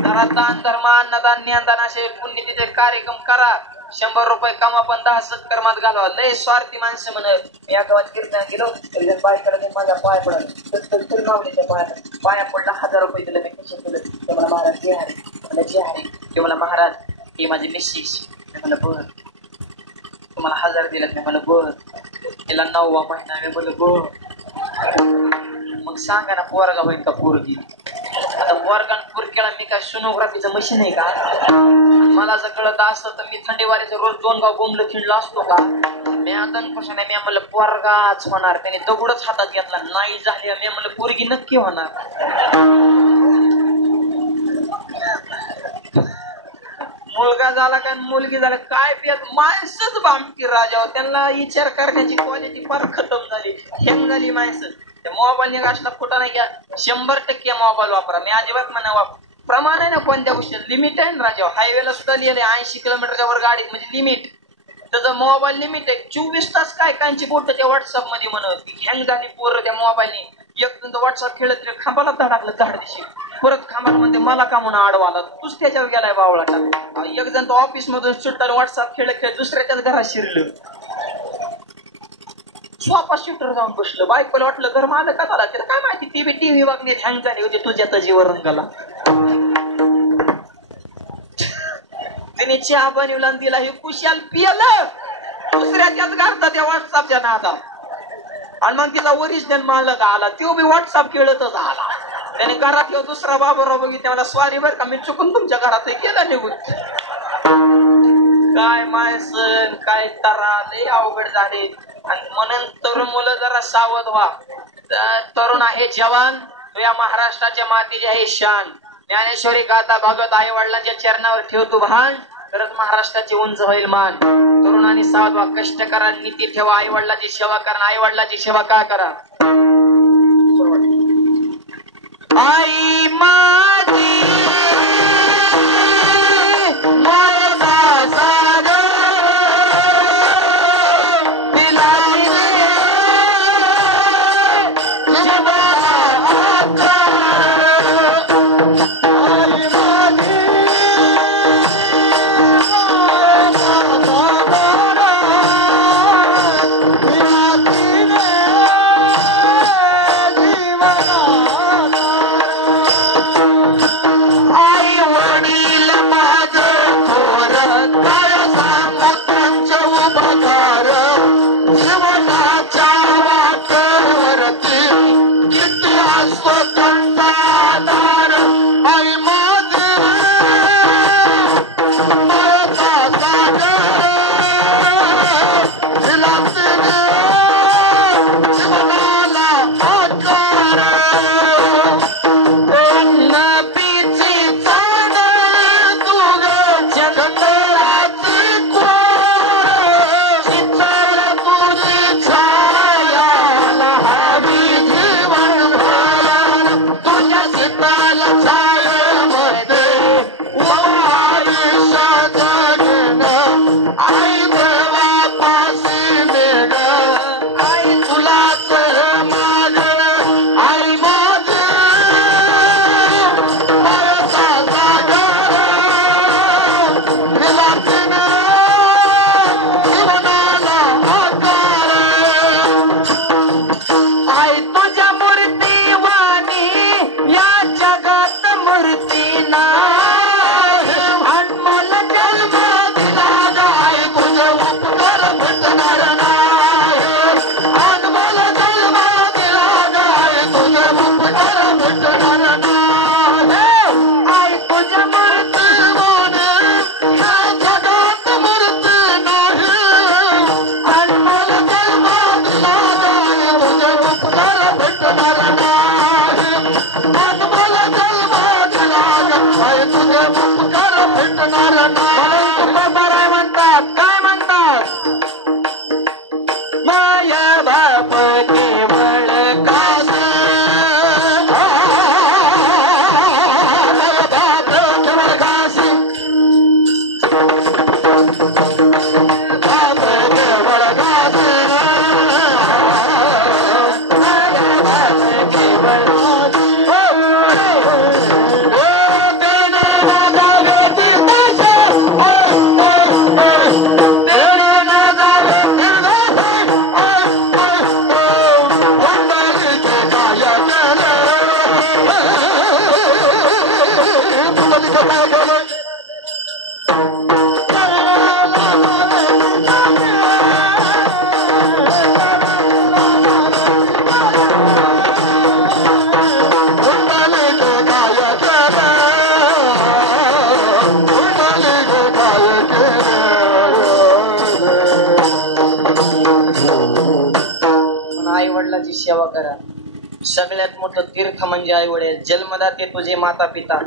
जरा दान धर्म अन्नदान ज्ञानदान असे पुण्यतिथे कार्यक्रम करा. 100 रुपये कमा पण 10 सत्कर्मात घालवा. लय स्वार्थी माणसं म्हणत. मी या गावात कीर्तन गेलो, बायकाला माझ्या पाय पडला. मावलीच्या पाया पडला. 1000 रुपये दिले. मी कसं केलं? ते मला महाराज जे आहे ते मला महाराज हे माझे मिसेस. मला बर तुम्हाला 1000 दिले. मी मला बर त्याला 9वा महिना. मी बोललो बर. मग सांगा ना पोरगा होईल का पोरगी? आता पोरगान पुरकेला मी काय सोनोग्राफीचं मशीन आहे का? मला जर कळत असतं तर मी थंडी वाऱ्याचं रोज 2 गाव बोंबलं खिंडलो असतो का? मी आता कसं नाही. मी म्हणलं पोरगाच होणार. त्याने दगडच हातात घेतला. नाही झाली. मी म्हणलं पोरगी नक्की होणार. मुलगा झाला का मुलगी झाला काय पियात माणसंच बामटी राजा. त्यांना विचार करण्याची क्वालिटी फार खतम झाली. हेंग झाली माणसं. मोबाईल निघाला कुठं नाही घ्या. 100% मोबाईल वापरा. मी अजिबात म्हणा प्रमाण आहे ना कोणत्या गोष्टी. लिमिट आहे ना राजा. हायवेला सुद्धा लिहिले 80 किलोमीटरच्या वर गाडीत म्हणजे लिमिट. त्याचा मोबाईल लिमिट आहे. 24 तास काय कांची बोट त्या व्हॉट्सअप मध्ये म्हणत हँग झाली पोरं त्या मोबाईलने. एक व्हॉट्सअप खेळत खांबाला धडकलं झाड दिशी. परत खांबाला म्हणते मला का म्हणून आडवाला तूच त्याच्यावर गेलाय बावळाटा. एक जण तो ऑफिस मधून सुटला व्हॉट्सअप खेळत दुसऱ्याच्याच घरात शिरलं. सोफा शूटर जाऊन बसलं. बायकोला वाटलं घर माझं का झाला? त्याला काय माहिती टीव्ही वागण्यात हँग झाली होती तुझ्या तजीवर रंगाला. तिने चहा बनवला दिला. हे कुशाल पियलं दुसऱ्याच्याच घरात त्या व्हॉट्सअपच्या नादात. आणि मग तिला ओरिजिनल मालक आला. तो बी व्हॉट्सअप खेळतच आला. त्याने घरात येऊ दुसरा बाबूराव बघितला. मला स्वारी बर का मी चुकून तुमच्या घरात गेला निघून. काय माणसं काय तरा लय अवघड झाले. आणि म्हणून तरुण मुलं जरा सावध व्हा. तरुण आहे जवान तो या महाराष्ट्राच्या मातीची आहे शान. ज्ञानेश्वरी गाता भागवत आई वडिलांच्या चरणावर ठेवतो भान. तरच महाराष्ट्राची उंच होईल मान. तरुणांनी सावध व्हा. कष्ट करा नीती ठेवा. आई वडिलांची सेवा करा. आई वडिलांची सेवा काय करा? आई माझी जब सगळ्यात मोठं तीर्थ म्हणजे आई वडील. जन्मदाते तुझे माता पिता,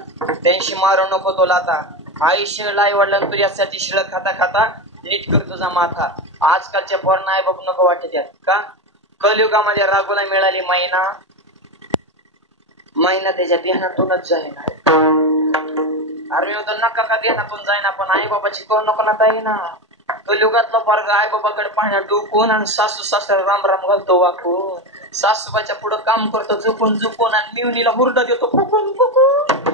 त्यांशी मारू नको तो लाता. आयुष्य आई वडिलांना तुझ्यासाठी शिळ खाता खाता नीट कर तुझा माथा. आजकालच्या पोरांना आई बाप नको वाटत का? कलियुगामध्ये राघूला मिळाली महिना त्याच्या ध्यानातूनच जाईना. अरे नका का ध्यानातून जाईना, पण आई बाबाची करू नको ना ताई ना. कलियुगातला वर्ग आई बाबाकडे पाहण्या डोकून आणि सासू सासरा राम राम घालतो वाकून. सासूबाईच्या पुढे काम करतो झुकून झुकून आणि मिवणीला हुरडा देतो फुकून फुकून.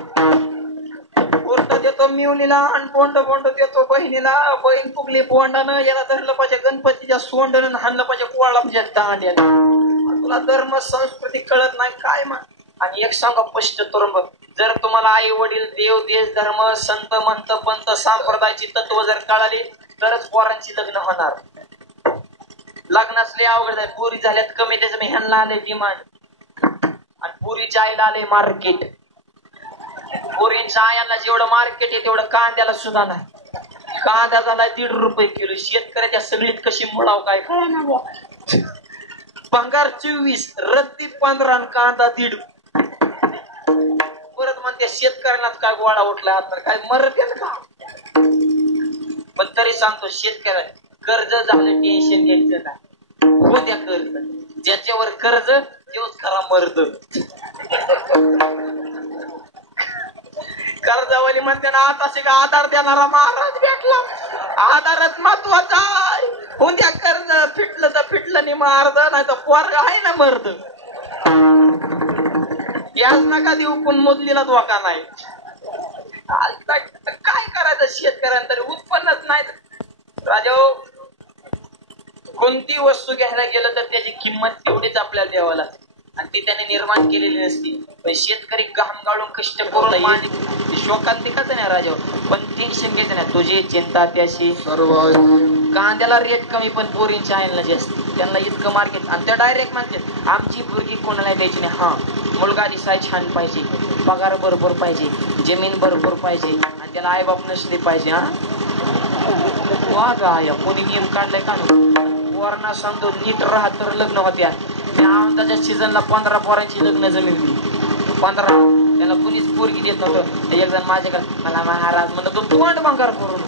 हुरडा देतो मिवणीला आणि बोंड बोंड देतो बहिणीला. बहीण फुगली बोंडानं, याला धरलं पाहिजे गणपतीच्या सोंडनं, हाणलं पाहिजे कोळाच्या दांड्यानं. तुला धर्म संस्कृती कळत नाही काय मग. आणि एक सांगा स्पष्ट तरुण, जर तुम्हाला आई वडील देव देश धर्म संत मंत पंत संप्रदायाची तत्व जर कळाली तरच पोरांची लग्न होणार. लग्नातले अवघड आहे. पुरी झाल्यात कमी, त्याच्या ह्यांना आले डिमांड आणि पुरीच्या आईला आले मार्केट. पुरींच्या आयांना जेवढं मार्केट आहे तेवढं कांद्याला सुद्धा नाही. कांदा झाला 1.5 रुपये किलो. शेतकऱ्याच्या सगळीत कशी मुळाव काय कळा ना. भंगार 24, रद्दी 15, कांदा 1.5. परत म्हणते शेतकऱ्यांना काय गोळा उठला हात काय मरते का. पण तरी सांगतो शेतकऱ्या कर्ज झालं टेन्शन घ्यायचं नाही. हो द्या कर्ज, ज्याच्यावर कर्ज तेच खरा मर्द. कर्जावाली म्हणते ना आता का आधार देणारा महाराज भेटला. आधारच महत्वाचा आहे. हो द्या कर्ज, फिटलं तर फिटलं नाही मारद, नाही तर पोरग आहे ना मर्द. याच नका देऊ पण मोदलीला धोका नाही. काय करायचं शेतकऱ्यांना, तरी उत्पन्नच नाही. राजा कोणती वस्तू घ्यायला गेलं तर त्याची किंमत तेवढीच आपल्याला द्यावं लागते आणि ती त्याने निर्माण केलेली नसती. पण शेतकरी घाम गाळून कष्ट करून शोकांतिकाच नाही राजा, पण टेन्शन घ्यायचं नाही. तुझी चिंता त्याशी सर्व. कांद्याला रेट कमी पण पोरींच्या आईला जास्त. त्यांना इतकं मार्केट आणि त्या डायरेक्ट म्हणतात आमची पोरगी कोणाला द्यायची नाही. हा मुलगा दिसाय छान पाहिजे, पगार बरोबर पाहिजे, जमीन बरोबर पाहिजे आणि त्याला आईबाप नसले पाहिजे. हा वा गाय कोणी नियम काढलाय का? पोरांना समजून नीट राहत तर लग्न होत्या. त्या आमदाच्या सीझनला 15 पोरांची लग्न जमली. 15 त्याला कुणीच पोरगी देत नव्हतं. एक जण माझ्याकडे मला महाराज म्हणलं तू तोंड भंगार करून.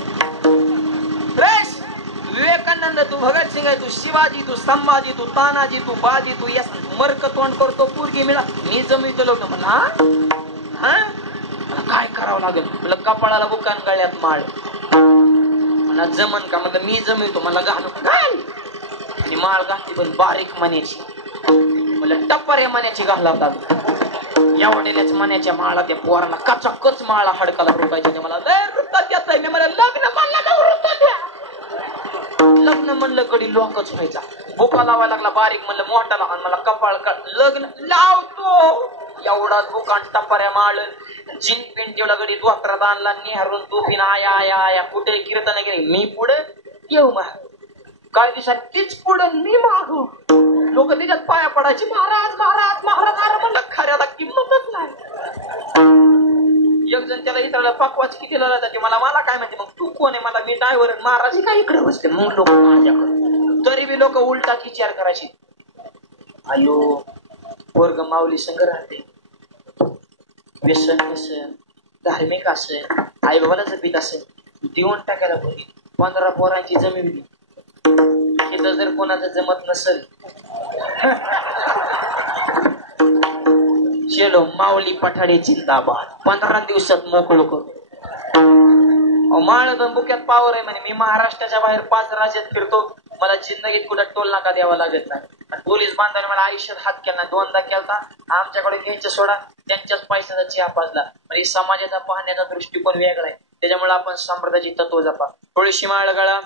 विवेकानंद तू भगत सिंग आहे, तू शिवाजी, तू संभाजी, तू तानाजी, तू बाजी, तू यस मर्क तोंड करतो पोरगी मिळा मी जमितो लोक. म्हणला हा काय करावं लागेल. मला कपाळाला बुकान गळ्यात माळ. मला जमन का? म्हणलं मी जमितो. मला घालू घाल. आणि माळ घातली पण बारीक मण्याची. मला टप्पऱ्या मण्याची घालावतात. एवढ्याच मण्याच्या माळा त्या पोरांना कचा कच माळा हडकाला रुपायचे. मला लय रुपयात येत आहे. मला लग्न म्हणलं लग्न म्हणलं कधी लोकच व्हायचा. बुका लावायला लागला बारीक म्हणलं मोठाला आणि मला कपाळ लग्न लावतो. एवढा दुकान टपाऱ्या माळ जिन पेंट तेवढा गडी द्वात्रात आणला निहारून तोफीन आया आया आया कुठे कीर्तन गेले. मी पुढे येऊ मा काय दिवसात तीच पुढे मी मागू. लोक त्याच्यात पाया पडायची महाराज महाराज महाराज. म्हणलं खऱ्याला किंमतच नाही. एक जण त्याला इतरला पकवाच किती जाते. मला काय माहिती मग तू कोण आहे. मला मी ड्रायव्हर महाराज काय इकडे बसते. मग लोक माझ्याकडे तरी बी लोक उलटा विचार करायचे. अयो वर्ग माऊली संग राहते, व्यसन नसेल, धार्मिक असेल, आई बाबाला जपीत असेल, देऊन टाकायला कोणी. 15 पोरांची जमीन दिली. तिथं जर कोणाचं जमत नसेल चलो माऊली पठाडे जिंदाबाद. 15 दिवसात मोकळं करू. माळ बुक्यात पावर आहे म्हणे. मी महाराष्ट्राच्या बाहेर 5 राज्यात फिरतो. मला जिंदगीत कुठं टोल नाका द्यावा लागत नाही. पोलीस बांधवाने मला आयुष्यात हात केला 2दा केलता. आमच्याकडे घ्यायचं सोडा, त्यांच्याच पैशाचा चहा पाजला. म्हणजे समाजाचा पाहण्याचा दृष्टिकोन वेगळा आहे. त्याच्यामुळे आपण संप्रदायाची तत्व जपा. थोडीशी माळ गळा,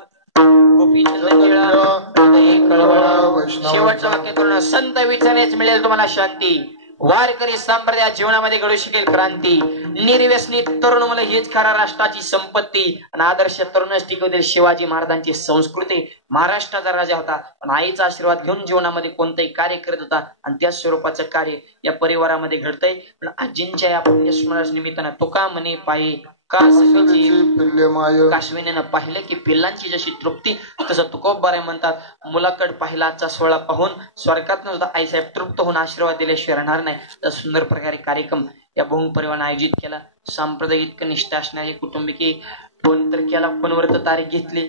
शेवटचं वाक्य करून संत विचारण्याच मिळेल तुम्हाला शांती. वारकरी संप्रदाय जीवनामध्ये घडू शकेल क्रांती. निर्व्यसनी तरुण मुलं हीच खरा राष्ट्राची संपत्ती आणि आदर्श तरुणच टिकवतील शिवाजी महाराजांची संस्कृती. महाराष्ट्राचा राजा होता पण आईचा आशीर्वाद घेऊन जीवनामध्ये कोणतंही कार्य करत होता आणि त्या स्वरूपाचं कार्य या परिवारामध्ये घडतंय. पण आजींच्या या पुण्यस्मरण निमित्तानं तुका म्हणे पायी कासवीची पिल्ले माय काश्मीनेनं पाहिलं की पिल्लांची जशी तृप्ती तसं तुकोबाराय म्हणतात मुलाकड पाहिला आजचा सोहळा पाहून स्वर्गात सुद्धा आईसाहेब तृप्त होऊन आशीर्वाद दिल्याशिवाय राहणार नाही. तर सुंदर प्रकारे कार्यक्रम या भोंग परिवाराने आयोजित केला. सांप्रदायिक इतकं निष्ठा असणारी कुटुंबिकी फोन तर केला, फोनवर तर तारीख घेतली,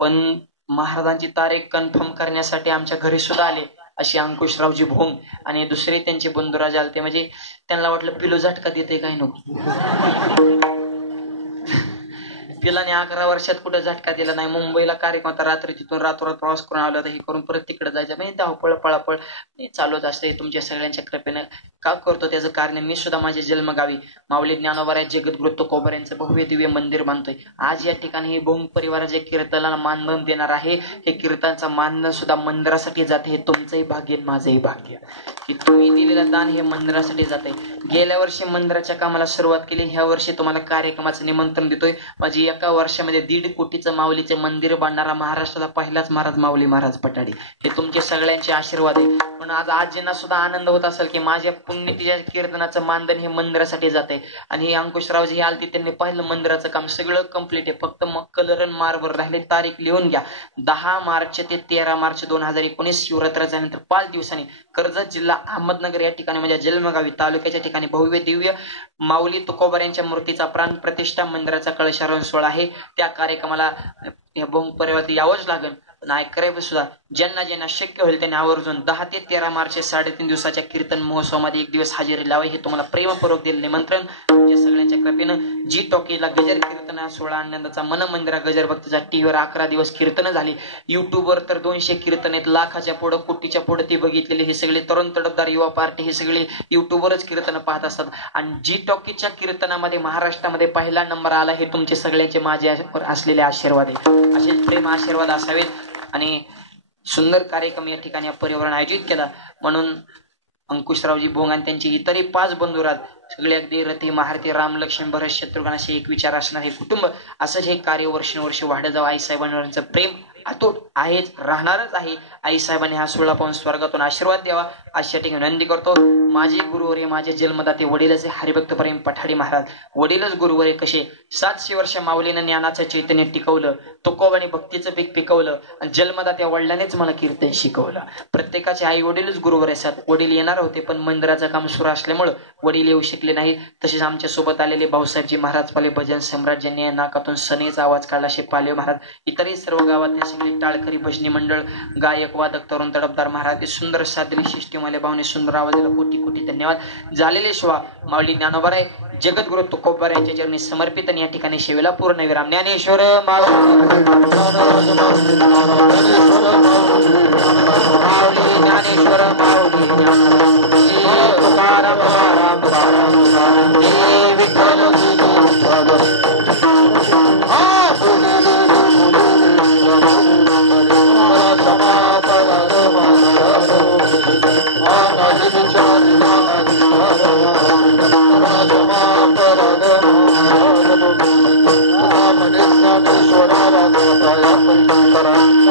पण महाराजांची तारीख कन्फर्म करण्यासाठी आमच्या घरी सुद्धा आले अशी अंकुशरावजी भोंग आणि दुसरे त्यांचे बंधुराज आलते. म्हणजे त्यांना वाटलं पिलो झटका देते काय नको. पिलाने 11 वर्षात कुठे झटका दिला नाही. मुंबईला कार्यक्रम होता, रात्री तिथून रातोरात प्रवास करून आला होता, हे करून परत तिकडे जायचं म्हणजे धावपळ पळापळ चालूच असते. तुमच्या सगळ्यांच्या कृपेनं का करतो त्याचं कारण मी सुद्धा माझ्या जन्मगावी माऊली ज्ञानोबा जगद्गुरु तुकोबा यांचं भव्य दिव्य मंदिर बांधतोय. आज या ठिकाणी हे भोंग परिवाराच्या कीर्तनाला मानधन देणार आहे. हे कीर्तनाचं मानधन सुद्धा मंदिरासाठी जाते. हे तुमचंही भाग्य माझंही भाग्य की तुम्ही दिलेलं दान हे मंदिरासाठी जाते. गेल्या वर्षी मंदिराच्या कामाला सुरुवात केली, ह्या वर्षी तुम्हाला कार्यक्रमाचं निमंत्रण देतोय. माझी एका वर्षामध्ये 1.5 कोटीचं माऊलीचे मंदिर बांधणारा महाराष्ट्राचा पहिलाच महाराज माऊली महाराज पटाडी. हे तुमचे सगळ्यांचे आशीर्वाद आहे. म्हणून आज आजींना सुद्धा आनंद होत असेल की माझ्या पुण्यतिच्या कीर्तनाचं मानधन हे मंदिरासाठी जाते. आणि हे अंकुशरावजी हे आलते, त्यांनी पाहिलं मंदिराचं काम सगळं कम्प्लीट आहे, फक्त मग कलर आणि मार्बर राहिले. तारीख लिहून घ्या, 10 मार्च ते 13 मार्च 2019 शिवरात्र झाल्यानंतर 5 दिवसांनी कर्जत जिल्हा अहमदनगर या ठिकाणी म्हणजे जन्मगावी तालुक्याच्या ठिकाणी भव्य दिव्य माऊली तुकोबा यांच्या मूर्तीचा प्राण प्रतिष्ठा मंदिराचा कळशारोहण सोहळा आहे. त्या कार्यक्रमाला या भोंग परिवारात यावंच लागेल. नाही करायचं सुद्धा ज्यांना ज्यांना शक्य होईल त्यांनी आवर्जून 10 ते 13 मार्च 3.5 दिवसाच्या कीर्तन महोत्सवामध्ये 1 दिवस हजेरी लावावी. हे तुम्हाला प्रेमपूर्वक दिले निमंत्रण. तुमच्या सगळ्यांच्या कृपेनं जी टॉकीला गजर कीर्तन सोहळा आनंदाचा मन मंदिरा गजर भक्तीचा टीव्हीवर 11 दिवस कीर्तन झाली. युट्यूबवर तर 200 कीर्तन आहेत, लाखाच्या पुढं कोटीच्या पुढं ती बघितलेली. हे सगळे तरुण तडफदार युवा पार्टी हे सगळे युट्यूबवरच कीर्तन पाहत असतात. आणि जी टॉकीच्या कीर्तनामध्ये महाराष्ट्रामध्ये पहिला नंबर आला हे तुमचे सगळ्यांचे माझे असलेले आशीर्वाद आहे. असेच प्रेम आशीर्वाद असावेत. आणि सुंदर कार्यक्रम या ठिकाणी या परिवाराने आयोजित केला. म्हणून अंकुशरावजी भोंग आणि त्यांचे इतरही 5 बंधुराज सगळे अगदी रथी महारथी राम लक्ष्मण भरत शत्रुघ्न असे एक विचार असणार हे कुटुंब असंच हे कार्य वर्षानुवर्ष वाढत जावं. आईसाहेबांवरचं प्रेम अतूट आहेच, राहणारच आहे. आईसाहेबांनी हा सोहळा पाहून स्वर्गातून आशीर्वाद द्यावा अशा ठिकाणी विनंती करतो. माझे गुरुवर्य माझे जन्मदाते वडीलच हरिभक्त प्रेम पठाडी महाराज. वडीलच गुरुवर्य कसे 700 वर्ष माऊलीनं ज्ञानाचं चैतन्य टिकवलं, तुकोबाने भक्तीचं पीक पिकवलं आणि जन्मदात्या वडिलांनीच मला कीर्तन शिकवलं. प्रत्येकाचे आई वडीलच गुरुवर्य असतात. वडील येणार होते पण मंदिराचं काम सुरू असल्यामुळे वडील येऊ शकले नाहीत. तसेच आमच्या सोबत आलेले भाऊसाहेबजी महाराज पाले भजन सम्राट ज्यांनी नाकातून सनेचा आवाज काढला असे पाले महाराज, इतरही सर्व गावातले सगळे टाळकरी भजनी मंडळ गायक वादक तरुण तडफदार महाराज सुंदर साधने शिष्टीमाले भावने सुंदर आवाजाला कोटी कोटी धन्यवाद. झालेले सोहळा माऊली ज्ञानोबा जगद्गुरु तुकोबा यांच्या चरणी समर्पित आणि या ठिकाणी सेवेला पूर्ण विराम. ज्ञानेश्वर माऊली ज्ञानेश्वर माऊली तुकाराम राम विठ्ठल स्वरा